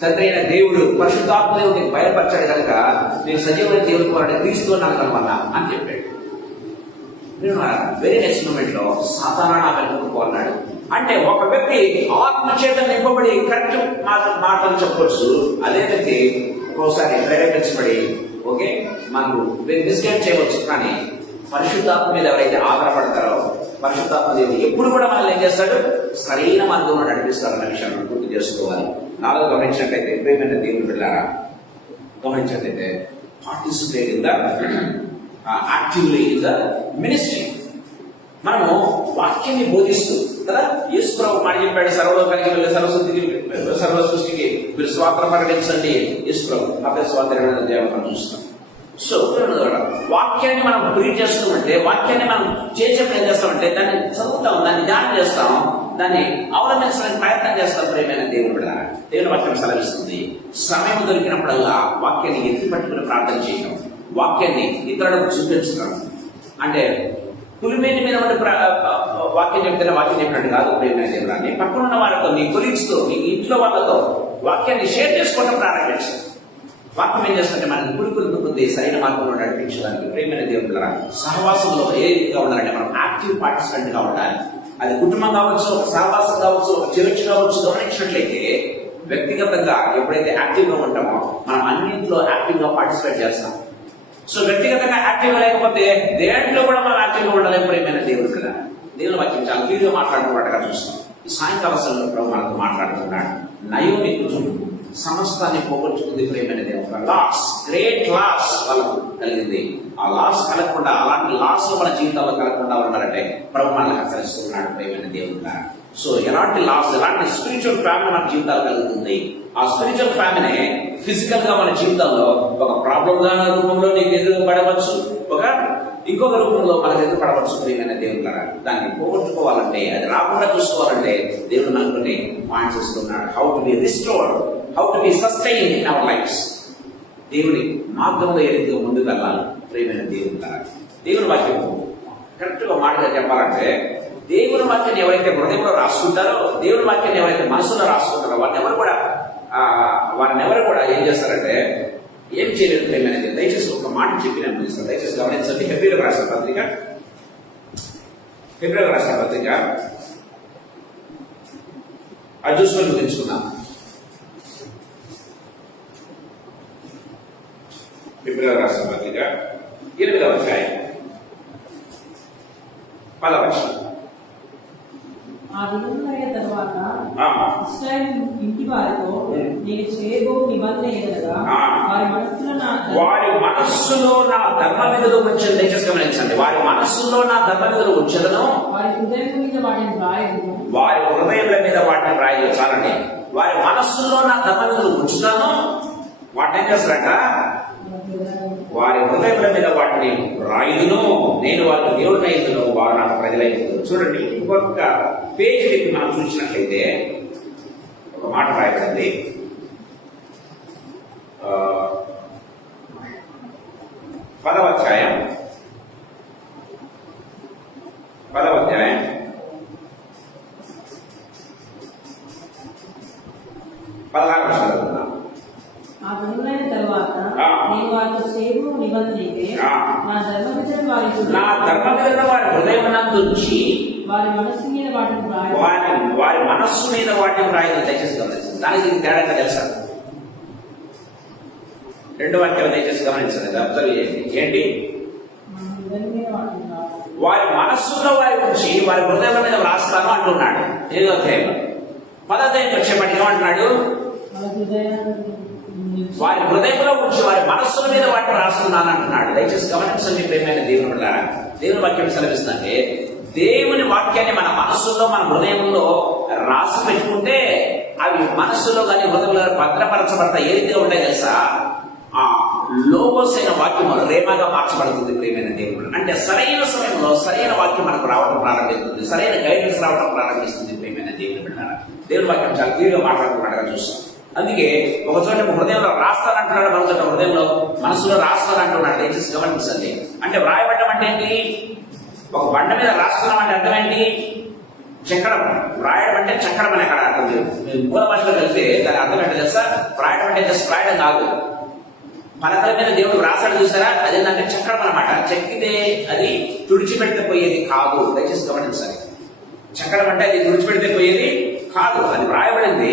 తండ్రి అయిన దేవుడు పరిశుద్ధాత్మ దేవుడు నీకు బయలుపరిచాడు కనుక నేను సజీవమైన దేవుడు కోరాడు క్రీస్తు నాకు కనమన్నా అని చెప్పాడు. వెరీ నెక్స్ట్ మూమెంట్ లో సాతానా నా వెనక అన్నాడు. అంటే ఒక వ్యక్తి ఆత్మ చేత నింపబడి కరెక్ట్ మాటలు చెప్పవచ్చు, అదే వ్యక్తి ఒక్కోసారి ప్రేరేపించబడి ఓకే మనకు మిస్గైడ్ చేయవచ్చు. కానీ పరిశుద్ధాత్మ మీద ఎవరైతే ఆధారపడతారో పరిశుద్ధాత్మ దేవుడు ఎప్పుడు కూడా మనల్ని ఏం చేస్తాడు, సరైన మార్గంలో నడిపిస్తాడు అన్న విషయాన్ని గుర్తు చేసుకోవాలి. నాలో గమనించినట్లయితే ప్రేమైన దేవుని బిడ్డలారా, గమనించినట్లయితే participate in the actively in the ministry. మనము వాక్యాన్ని బోధిస్తూ కదా, యేసుప్రభు మాట చెప్పాడు, సర్వలోకానికి వెళ్ళి సర్వ సృష్టికి మీరు స్వార్థ ప్రకటించండి. యేసుప్రభు అదే స్వార్థ మనం చూస్తాం. సో వాక్యాన్ని మనం ప్రీచ్ చేస్తామంటే, వాక్యాన్ని మనం చేసేప్పుడు ఏం చేస్తామంటే దాన్ని చదువుతాం, దాన్ని ధ్యానం చేస్తాం, దాన్ని అవలంబించడానికి ప్రయత్నం చేస్తాం. ప్రేమైన దేవుడు కూడా దేవుని వాక్యం సెలవిస్తుంది, సమయం దొరికినప్పుడల్లా వాక్యాన్ని ఎత్తి పట్టుకుని ప్రార్థన చేయడం, వాక్యాన్ని ఇతరులకు చూపించడం. అంటే పులిమేటి మీద ఉండి వాక్యం చెప్తే వాక్యం చెప్పినట్టు కాదు. ప్రేమైన దేవుడాన్ని పక్కనున్న వాళ్ళతో, మీ కొలీగ్స్ తో, మీ ఇంట్లో వాళ్ళతో వాక్యాన్ని షేర్ చేసుకోవడం ప్రారంభించారు. వాక్యం ఏం చేస్తుంటే మనకి కుడి సరైన మార్గంలో నడిపించడానికి ప్రేమైన దేవుడు సహవాసంలో ఏ రీతిగా ఉండాలంటే మనం యాక్టివ్ పార్టిసిపెంట్ గా ఉండాలి. అది కుటుంబం కావచ్చు, ఒక సహవాసం కావచ్చు, ఒక చర్చ్ కావచ్చు. గమనించినట్లయితే వ్యక్తిగతంగా ఎప్పుడైతే యాక్టివ్ గా ఉంటామో మనం అన్నింటిలో యాక్టివ్ గా పార్టిసిపేట్ చేస్తాం. సో వ్యక్తిగతంగా యాక్టివ్ గా లేకపోతే దేంట్లో కూడా మనం యాక్టివ్ గా ఉండలేము. ప్రేమైన దేవుడు కదా, దేవుని వాక్యం చాలా క్లియర్గా మాట్లాడుతున్నట్టుగా చూస్తాం. ఈ సాయంకాల సమయంలో మనతో మాట్లాడుతున్నాడు. నయోమి కుటుంబం సమస్తాన్ని పోగొట్టుకుంది. ప్రేమైన దేవుడు లాస్, గ్రేట్ లాస్ వాళ్ళకు కలిగింది. ఆ లాస్ కలగకుండా, అలాంటి లాస్ మన జీవితాల్లో కలగకుండా ఉండాలంటే ప్రభు మనల్ని హెచ్చరిస్తున్నాడు. ప్రేమైన దేవుడు సో ఎలాంటి లాస్, ఎలాంటి స్పిరిచువల్ ఫ్యామిలీ మన జీవితాలు కలుగుతుంది. ఆ స్పిరిచువల్ ఫ్యామిలీ ఫిజికల్ గా మన జీవితాల్లో ఒక ప్రాబ్లం గా రూపంలో నీకు ఎదురుపడవచ్చు, ఒక ఇంకొక రూపంలో మనకు ఎదురుపడవచ్చు. ప్రియమైన దేవుడు దాన్ని పోగొట్టుకోవాలంటే, అది రాకుండా చూసుకోవాలంటే దేవుడు మనకు కొన్ని పాయింట్స్ ఇస్తున్నాడు. How to be restored, how to be sustain in our lives. దేవుని మార్గంలో ఏదైతే ముందుకు వెళ్ళాలి. ప్రియమైన దేవుడు దేవుని వాక్యం కరెక్ట్ గా మాటగా చెప్పాలంటే, దేవుని వాక్యాన్ని ఎవరైతే హృదయంలో రాసుకుంటారో, దేవుని వాక్యాన్ని ఎవరైతే మనసులో రాసుకుంటారో వారిని ఎవరు కూడా ఏం చేస్తారంటే ఏం చేయలేదు. ప్రేమైన దేవుడు దయచేసి ఒక మాట చెప్పి నేను ముగిస్తాను. దయచేసి గమనించండి. ఫిబ్రవరి రాసిన పత్రిక అది చూసుకొని ముగించుకున్నాం. ఫిబ్రవరి రాసిన పత్రిక 8వ అధ్యాయం 10వ వచనం. ఆ దినములైన తరువాత ఇశ్రాయేలు ఇంటి వారితో నేను చేయబో నిబంధన ఏదనగా వారి మనస్సులో నా ధర్మ విధులు ఉంచదు. దయచేసి గమనించండి. వారి మనస్సులో నా ధర్మ విధులు ఉంచదను, వారి హృదయం మీద వాటిని రాయదు. వారి హృదయముల మీద వాటిని రాయదు. చాలండి. వారి మనస్సులో నా ధర్మ విధులు ఉంచుతాను, వాటిని ఏం చేస్తారట, వారి హృదయముల మీద వాటిని రాయుదును, నేను వారికి దేవుడిని అయ్యుదును, వారు నాకు ప్రజలయ్యుదును. చూడండి, ఇంకొక పేజీ మనం చూసినట్లయితే ఒక మాట రాయబడింది. 10వ అధ్యాయం 16వ వచనం. ఆ దినములైన తరువాత నేను వారితో చేయబో నిబంధన అయితే నా ధర్మవిధులను వారి హృదయమునందు ఉంచి వారి మనస్సు మీద వాటిని రాయదు. వారి మనస్సు మీద వాటిని రాయదు. దయచేసి గమనించండి. దానికి తేడా తెలుసా? 2వ వాక్యం దయచేసి గమనించండి. అబ్జర్వ్ చేయండి. ఏంటి? వారి మనస్సులో వారి ఉంచి వారి హృదయం మీద రాస్తాను అంటున్నాడు. 7వ అధ్యాయం 10వ అధ్యాయం వచ్చేప్పటికి ఏమంటున్నాడు? వారి హృదయంలో ఉంచి వారి మనస్సుల మీద వాటిని రాస్తున్నాను అంటున్నాడు. దయచేసి గమనించండి. ప్రేమైన దేవుని వల్ల దేవుని వాక్యం సెలవిస్తుంటే, దేవుని వాక్యాన్ని మన మనస్సులో, మన హృదయంలో రాసి పెట్టుకుంటే అవి మనస్సులో కానీ హృదయంలో భద్రపరచబడతా ఏ రీతిగా ఉంటాయి తెలుసా? ఆ లోగోస్ అయిన వాక్యం రేమాగా మార్చబడుతుంది. ప్రియమైన దేవుడు అంటే సరైన సమయంలో సరైన వాక్యం మనకు రావడం ప్రారంభిస్తుంది, సరైన గైడెన్స్ రావడం ప్రారంభిస్తుంది. ప్రియమైన దేవుని బిడ్డ దేవుని వాక్యం చాలా క్లియర్గా మాట్లాడుతున్నట్టుగా చూస్తాం. అందుకే ఒక చోట హృదయంలో రాస్తానంటున్నాడు, మరొక చోట హృదయంలో మనసులో రాస్తానంటున్నాడు. దయచేసి గమనించండి. అంటే వ్రాయబడ్డం అంటే ఏంటి? ఒక బండ మీద రాస్తున్నాం అంటే అర్థం ఏంటి? చెక్కడం. వ్రాయడం అంటే చెక్కడం అని అక్కడ అర్థం లేదు. మీరు మూల భాషలో కలిస్తే దాని అర్థం ఏంటో తెలుసా? వ్రాయడం అంటే జస్ట్ వ్రాయడం కాదు. పలకల మీద దేవుడు రాసాడు చూసారా, అదేంటంటే చెక్కడం అనమాట. చెక్కితే అది తుడిచిపెడితే పోయేది కాదు. దయచేసి గమనించాలి. చెక్కడం అంటే అది తుడిచిపెడితే పోయేది కాదు. అది వ్రాయబడింది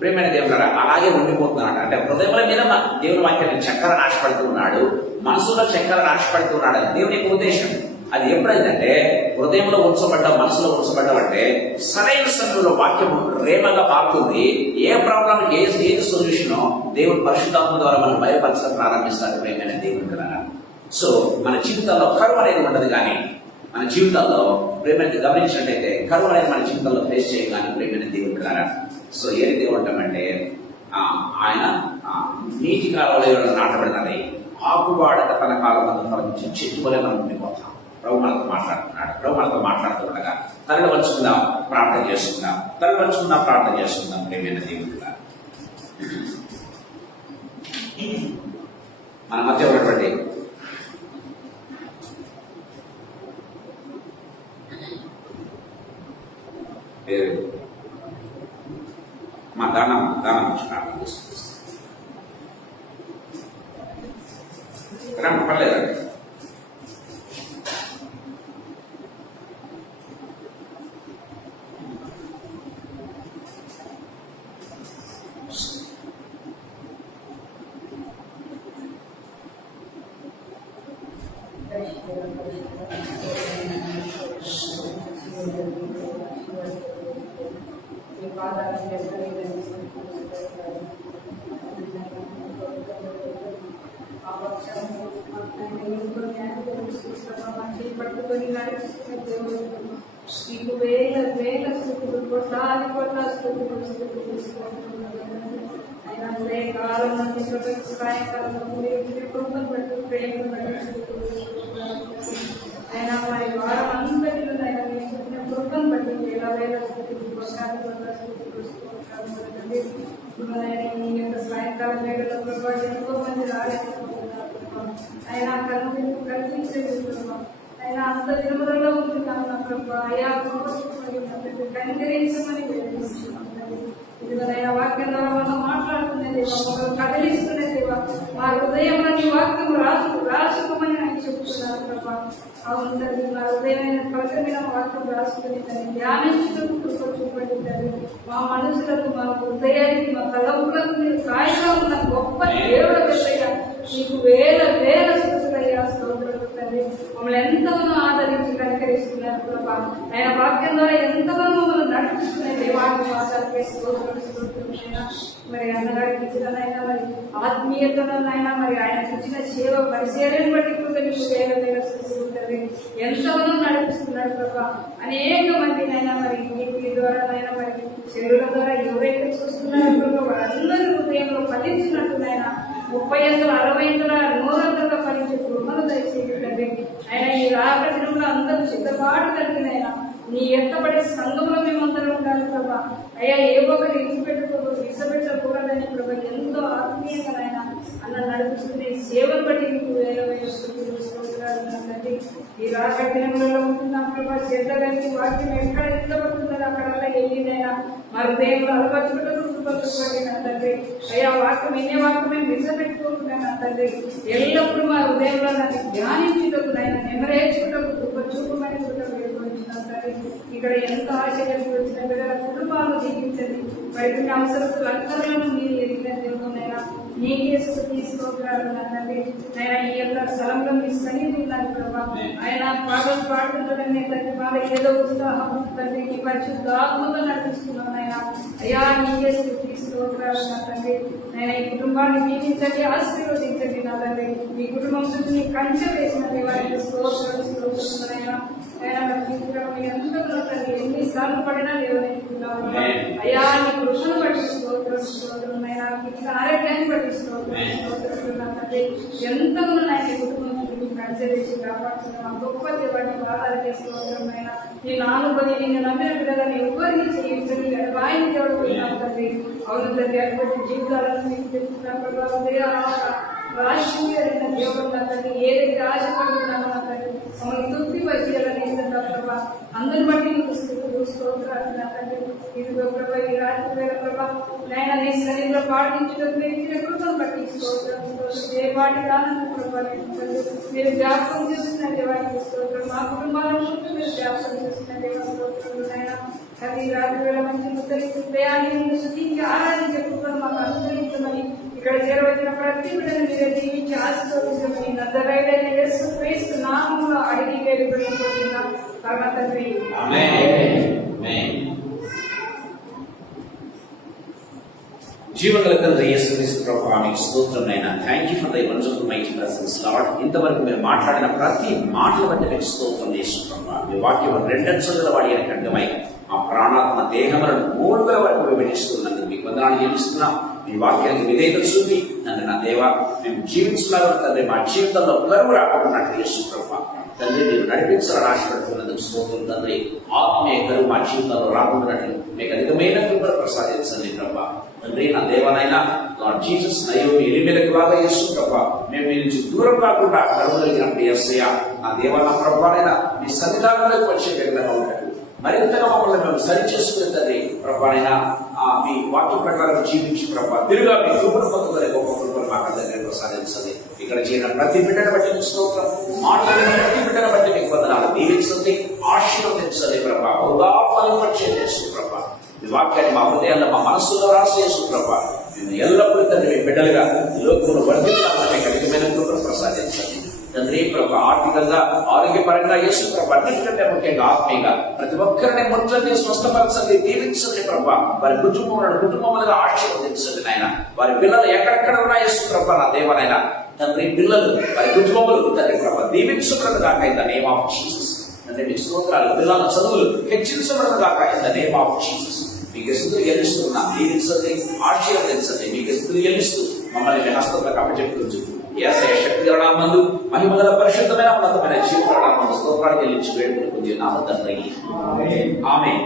ప్రేమైన దేవుడు అలాగే ఉండిపోతున్నాడు. అంటే హృదయముల మీద దేవుని వాక్యాన్ని చక్కెర నాశపడుతూ ఉన్నాడు, మనసులో చక్కెర నాశపడుతూ ఉన్నాడు. అది దేవుని యొక్క ఉద్దేశం. అది ఎప్పుడైందంటే హృదయంలో ఉంచబడ్డావు, మనసులో ఉంచబడ్డావంటే సరైన సమయంలో వాక్యము రేమగా మారుతుంది. ఏ ప్రాబ్లం, ఏది సొల్యూషన్ దేవుడు పరిశుద్ధాత్మ ద్వారా మనం బయలుపరచడం ప్రారంభిస్తారు ప్రేమైన దేవుడు కదా. సో మన జీవితాల్లో కరువు అనేది ఉండదు, కానీ మన జీవితాల్లో ప్రేమైన గమనించినట్టయితే కరువు అనేది మన జీవితంలో ఫేస్ చేయగానే ప్రేమైన దేవుడు కదా. సో ఏ రీతిగా ఉంటామంటే ఆయన నీటి కాలంలో నాటబడినది ఆకువాడక తన కాలం ఫలించి చెట్టు వలె మనం ఉండిపోతాం. ప్రభు మనతో మాట్లాడుతున్నాడు. ప్రభు మనతో మాట్లాడుతుండగా తరలి వచ్చుకుందాం, ప్రార్థన చేసుకుందాం. తరలి వచ్చుకుందాం, ప్రార్థన చేసుకుందాం ప్రేమైన దేవుడుగా. మన మధ్య ఉన్నటువంటి మా దానం ప్రార్థన చేసుకుంటాం. పర్లేదండి. పట్టుకొని నడిపిస్తున్న దేవుడు నీకు వేల వేల స్థుతులు, కోట్లాది కోట్ల స్థుతులు ఆయన అదే కాలం నుండి సాయంకాలం కృపను బట్టి ప్రేమను బట్టి ఆయన మరి వారం అంతటిలో ఆయన చెప్పిన కృపను బట్టి వేల వేల స్థుతులు, కోట్లాది కోట్ల స్థుతులు నీ యొక్క సాయంకాలం వేళలో ప్రభావ ఎంతో మంది రాలేకపోతున్నారు. ఆయన కన్ను కల్పించగలుగుతున్నాం. ఆయన అంత దినములలో ఉంటున్నాం నా ప్రభావ. అయా కనికరించమని వేడుకుంటున్నాం. ఇదిగోనైనా వాక్యం ద్వారా మనం మాట్లాడుతున్న దేవా, మమ్మల్ని కదిలిస్తున్న దేవా, మా హృదయంలో నీ వాక్యం రాసుకోమని ఆయన చెప్తున్నారు ప్రభా. అవును తండ్రి, మా హృదయమైన పలకమైన వాక్యం రాసుకుని దాన్ని ధ్యానించుటకు కృప చూపండి తండ్రి. మా మనసులకు, మా హృదయానికి, మా తలపులకు మీరు కాయగా ఉన్న గొప్ప దేవుడు పెద్దయ్యా, నీకు వేల వేల స్థుతులయ్యా, స్తోత్రాలు తండ్రి. మమ్మల్ని ఎంతగానో ఆదరించి కనికరిస్తున్నారు ప్రభా. ఆయన వాక్యం ద్వారా ఎంతగానో మమ్మల్ని నడిపిస్తున్న దేవాన్ని మాట్లాడితే స్తోత్రాలు. మరి అన్నగారికి ఇచ్చినైనా మరి ఆత్మీయతనైనా మరి ఆయనకి ఇచ్చిన సేవ పరిశీలన బట్టి కూడా నీకు వేల వేల స్థుతులు ఎంతగానో నడిపిస్తున్నాడు ప్రభా. అనేక మందినైనా మరి ఇంటి ద్వారానైనా మరి చెరువుల ద్వారా ఎవరైతే చూస్తున్నారో ప్రభా, వారందరి హృదయంలో ఫలించినట్టునైనా 30 అంతలు 60 అంతలు 100 అంతలుగా ఫలించే కృపను దయచేయండి. ఆయన ఈ రాకదినంలో అందరూ సిద్ధపాటు కలిగినైనా నీ ఎత్తబడే సంఘంలో మేమందరం ఉండాలి ప్రభా. అయ్యా ఏ ఒక్కరు విసపెట్టకూడదని ప్రభా ఎంతో ఆత్మీయంగా ఆయన అన్న నడిపిస్తున్న ఈ సేవను బట్టి నీకు వేల వేల స్తోత్రాలు. ఈ రాకదినంలో ఉంటున్నాం ప్రభా. చేతగానికి వాక్యం ఎక్కడ ఎత్తబడుతుందో అక్కడల్లా వెళ్ళినైనా మా హృదయంలో అలపరచుకుంటూ నా తండ్రి. అయ్యా వాక్యం ఎన్నే వాక్యమే విసపెట్టుకోకుండా నా తండ్రి, ఎల్లప్పుడూ మా హృదయంలో నన్ను ధ్యానించుటకు ఆయన నెమరేర్చుకుంటూ కృప చూపమని కూడా వేడుకుంటున్నాను తండ్రి. ఇక్కడ ఎంతో ఆశయాలు వచ్చిన బిడ్డల కుటుంబాలను జీవించండి. బయట అవసరస్తులు అందరూ మీరు ఎదిగిన దేవుడునైనా నీకే తీసుకోగలరు నా తండ్రి. ఆయన ఈ యొక్క స్థలంలో మీ సన్నిధి ఉన్నారు ప్రభా. ఆయన పాటలు పాడుతుంటాడని తండ్రి, బాధ ఏదో ఉత్సాహం తండ్రి నీ పరిశుద్ధాత్మతో నడిపిస్తున్నాను ఆయన. అయ్యా నీకే తీసుకోగలరు నా తండ్రి. నేను ఈ కుటుంబాన్ని దీవించండి, ఆశీర్వదించండి నా తండ్రి. ఈ కుటుంబం చుట్టూ నీ కంచె వేసిన దేవానికి స్తోత్రాలు. ఎన్నిసార్లు పడినా లేవనెత్తుతున్నావు అయ్యా, నీ కృషను బట్టి స్తోత్రం. ఆరోగ్యాన్ని బట్టి స్తోత్రం. ఎంతగానో నా కుటుంబం కంచె వేసి కాపాడుతున్నాం. గొప్ప దేవాన్ని బాధాలు స్తోత్రం. నీ నానుబడి నిన్ను నమ్మిన బిడ్డలని ఎవరిని చేయించని వాయిని దేవుడు పోయినావు తండ్రి. అవును తండ్రి, అటువంటి జీవితాలను మీకు తెలుస్తున్నా ప్రభావం రాశించిన దేవుడు నా తండ్రి. ఏదైతే ఆశపడుతున్నామో నా తండ్రి మమ్మల్ని తృప్తి పరిచేయాలని ఇస్తున్నా ప్రభా. అందరి బట్టి నీకు స్తోత్రాలు నా తండ్రి. ఇదిగో ప్రభా, ఈ రాత్రి వేళ ప్రభా నాయన నీ శరీరంలో పాటించడం మీరు ఇచ్చిన కృపను బట్టి స్తోత్రం. ఏ పాటి రానందు ప్రభా మీరు జ్ఞాపకం చేస్తున్న దేవానికి స్తోత్రం. మా కుటుంబాలను మీరు జ్ఞాపకం చేస్తున్న దేవా స్తోత్రం నాయన. అది రాత్రి వేళ మంచి ముద్దరిస్తూ ప్రయాణికులను శుద్ధించి ఆరాధించే కృపను మాకు అనుగ్రహించమని, ఇక్కడ చేరవచ్చిన ప్రతి బిడ్డను మీరే దీవించి ఆశీర్వదించమని నజరేయుడైన యేసుక్రీస్తు నామములో అడిగి వేడుకొనుచున్నాం పరమ తండ్రి. జీవగల తండ్రి యేసుక్రీస్తు ప్రభువా, మీకు స్తోత్రం నాయనా. Thank you for the wonderful mighty blessings lord. ఇంతవరకు మీరు మాట్లాడిన ప్రతి మాటల బట్టి మీకు స్తోత్రం యేసు ప్రభువా. మీ వాక్యం రెండంచుల వాడి అయిన ఖడ్గమై ఆ ప్రాణాత్మ దేహములను 3 వరకు విభజిస్తున్నందుకు మీకు వందనాలు చెల్లిస్తున్నాం. మీ వాక్యానికి విధేయత చూపి నన్ను నా దేవా మేము జీవించలాగా తండ్రి మా జీవితంలో కరువు రాకుండాన్నట్టు యేసు ప్రభువా తండ్రి మీరు నడిపించాలని ఆశపడుతున్నందుకు స్తోత్రం తండ్రి. ఆత్మీయ కరువు మా జీవితంలో రాకుండాన్నట్లు మీకు అధికమైన కృపను ప్రసాదించండి ప్రభా తండ్రి. నా దేవనైనా లార్డ్ జీసస్ నయోమి ఎలిమెలకు లాగా యేసు ప్రభా మేము మీ నుంచి దూరం కాకుండా కరువు కలిగినప్పుడు యేసయ్య నా దేవ నా ప్రభానైనా మీ సన్నిధానంలోకి వచ్చే విధంగా ఉంటాడు. మరింతగా మమ్మల్ని మేము సరి చేసుకునే తండ్రి ప్రభానైనా మీ వాక్య ప్రకారం జీవించి ప్రభా తిరుగా మీ కృపను పొందుకునే గొప్ప కృపను మాకు అందరికీ ప్రసాదించండి. ఇక్కడ చేరిన ప్రతి బిడ్డను బట్టి మీకు స్తోత్రం. మాట్లాడిన ప్రతి బిడ్డను బట్టి మీకు వందనాలు. దీవించండి, ఆశీర్వదించండి ప్రభా. బహుగా ఫలింపచ్చే యేసు ప్రభా మీ వాక్యాన్ని మా హృదయాల్లో మా మనస్సులో రాసి యేసు ప్రభా మేము ఎల్లప్పుడూ తండ్రి మీ బిడ్డలుగా లోకంలో వర్ధిల్లాలని మీకు అధికమైన కృపను ప్రసాదించండి తండ్రి ప్రభా. ఆర్థికంగా ఆరోగ్యపరంగా యేసు ప్రభా అన్నిటికంటే ముఖ్యంగా ఆత్మీయంగా ప్రతి ఒక్కరిని ముట్టండి, స్వస్థపరచండి, దీవించండి ప్రభా. వారి కుటుంబములుగా ఆశీర్వదించండి నాయన. వారి పిల్లలు ఎక్కడెక్కడ ఉన్నా యేసు ప్రభా నా దేవనైనా తండ్రి పిల్లలు వారి కుటుంబములు తండ్రి ప్రభా దీవించబడదు కాక in the name of Jesus. తండ్రి మీకు స్తోత్రాలు. పిల్లల చదువులు హెచ్చించబడదు కాక in the name of Jesus. మీకు స్థుతులు చెల్లిస్తున్నా, దీవించండి, ఆశీర్వదించండి. మీకు స్థుతులు చెల్లిస్తూ మమ్మల్ని మీ హస్తంలో కప్పచెప్పుకుంటూ యేసయ్య శక్తి గలమందు మహిమగల పరిశుద్ధమైన ఉన్నతమైన జీవితాల స్తోత్రాలు చెల్లించి వేడుకుంటుంది నామ తండ్రి. ఆమేన్.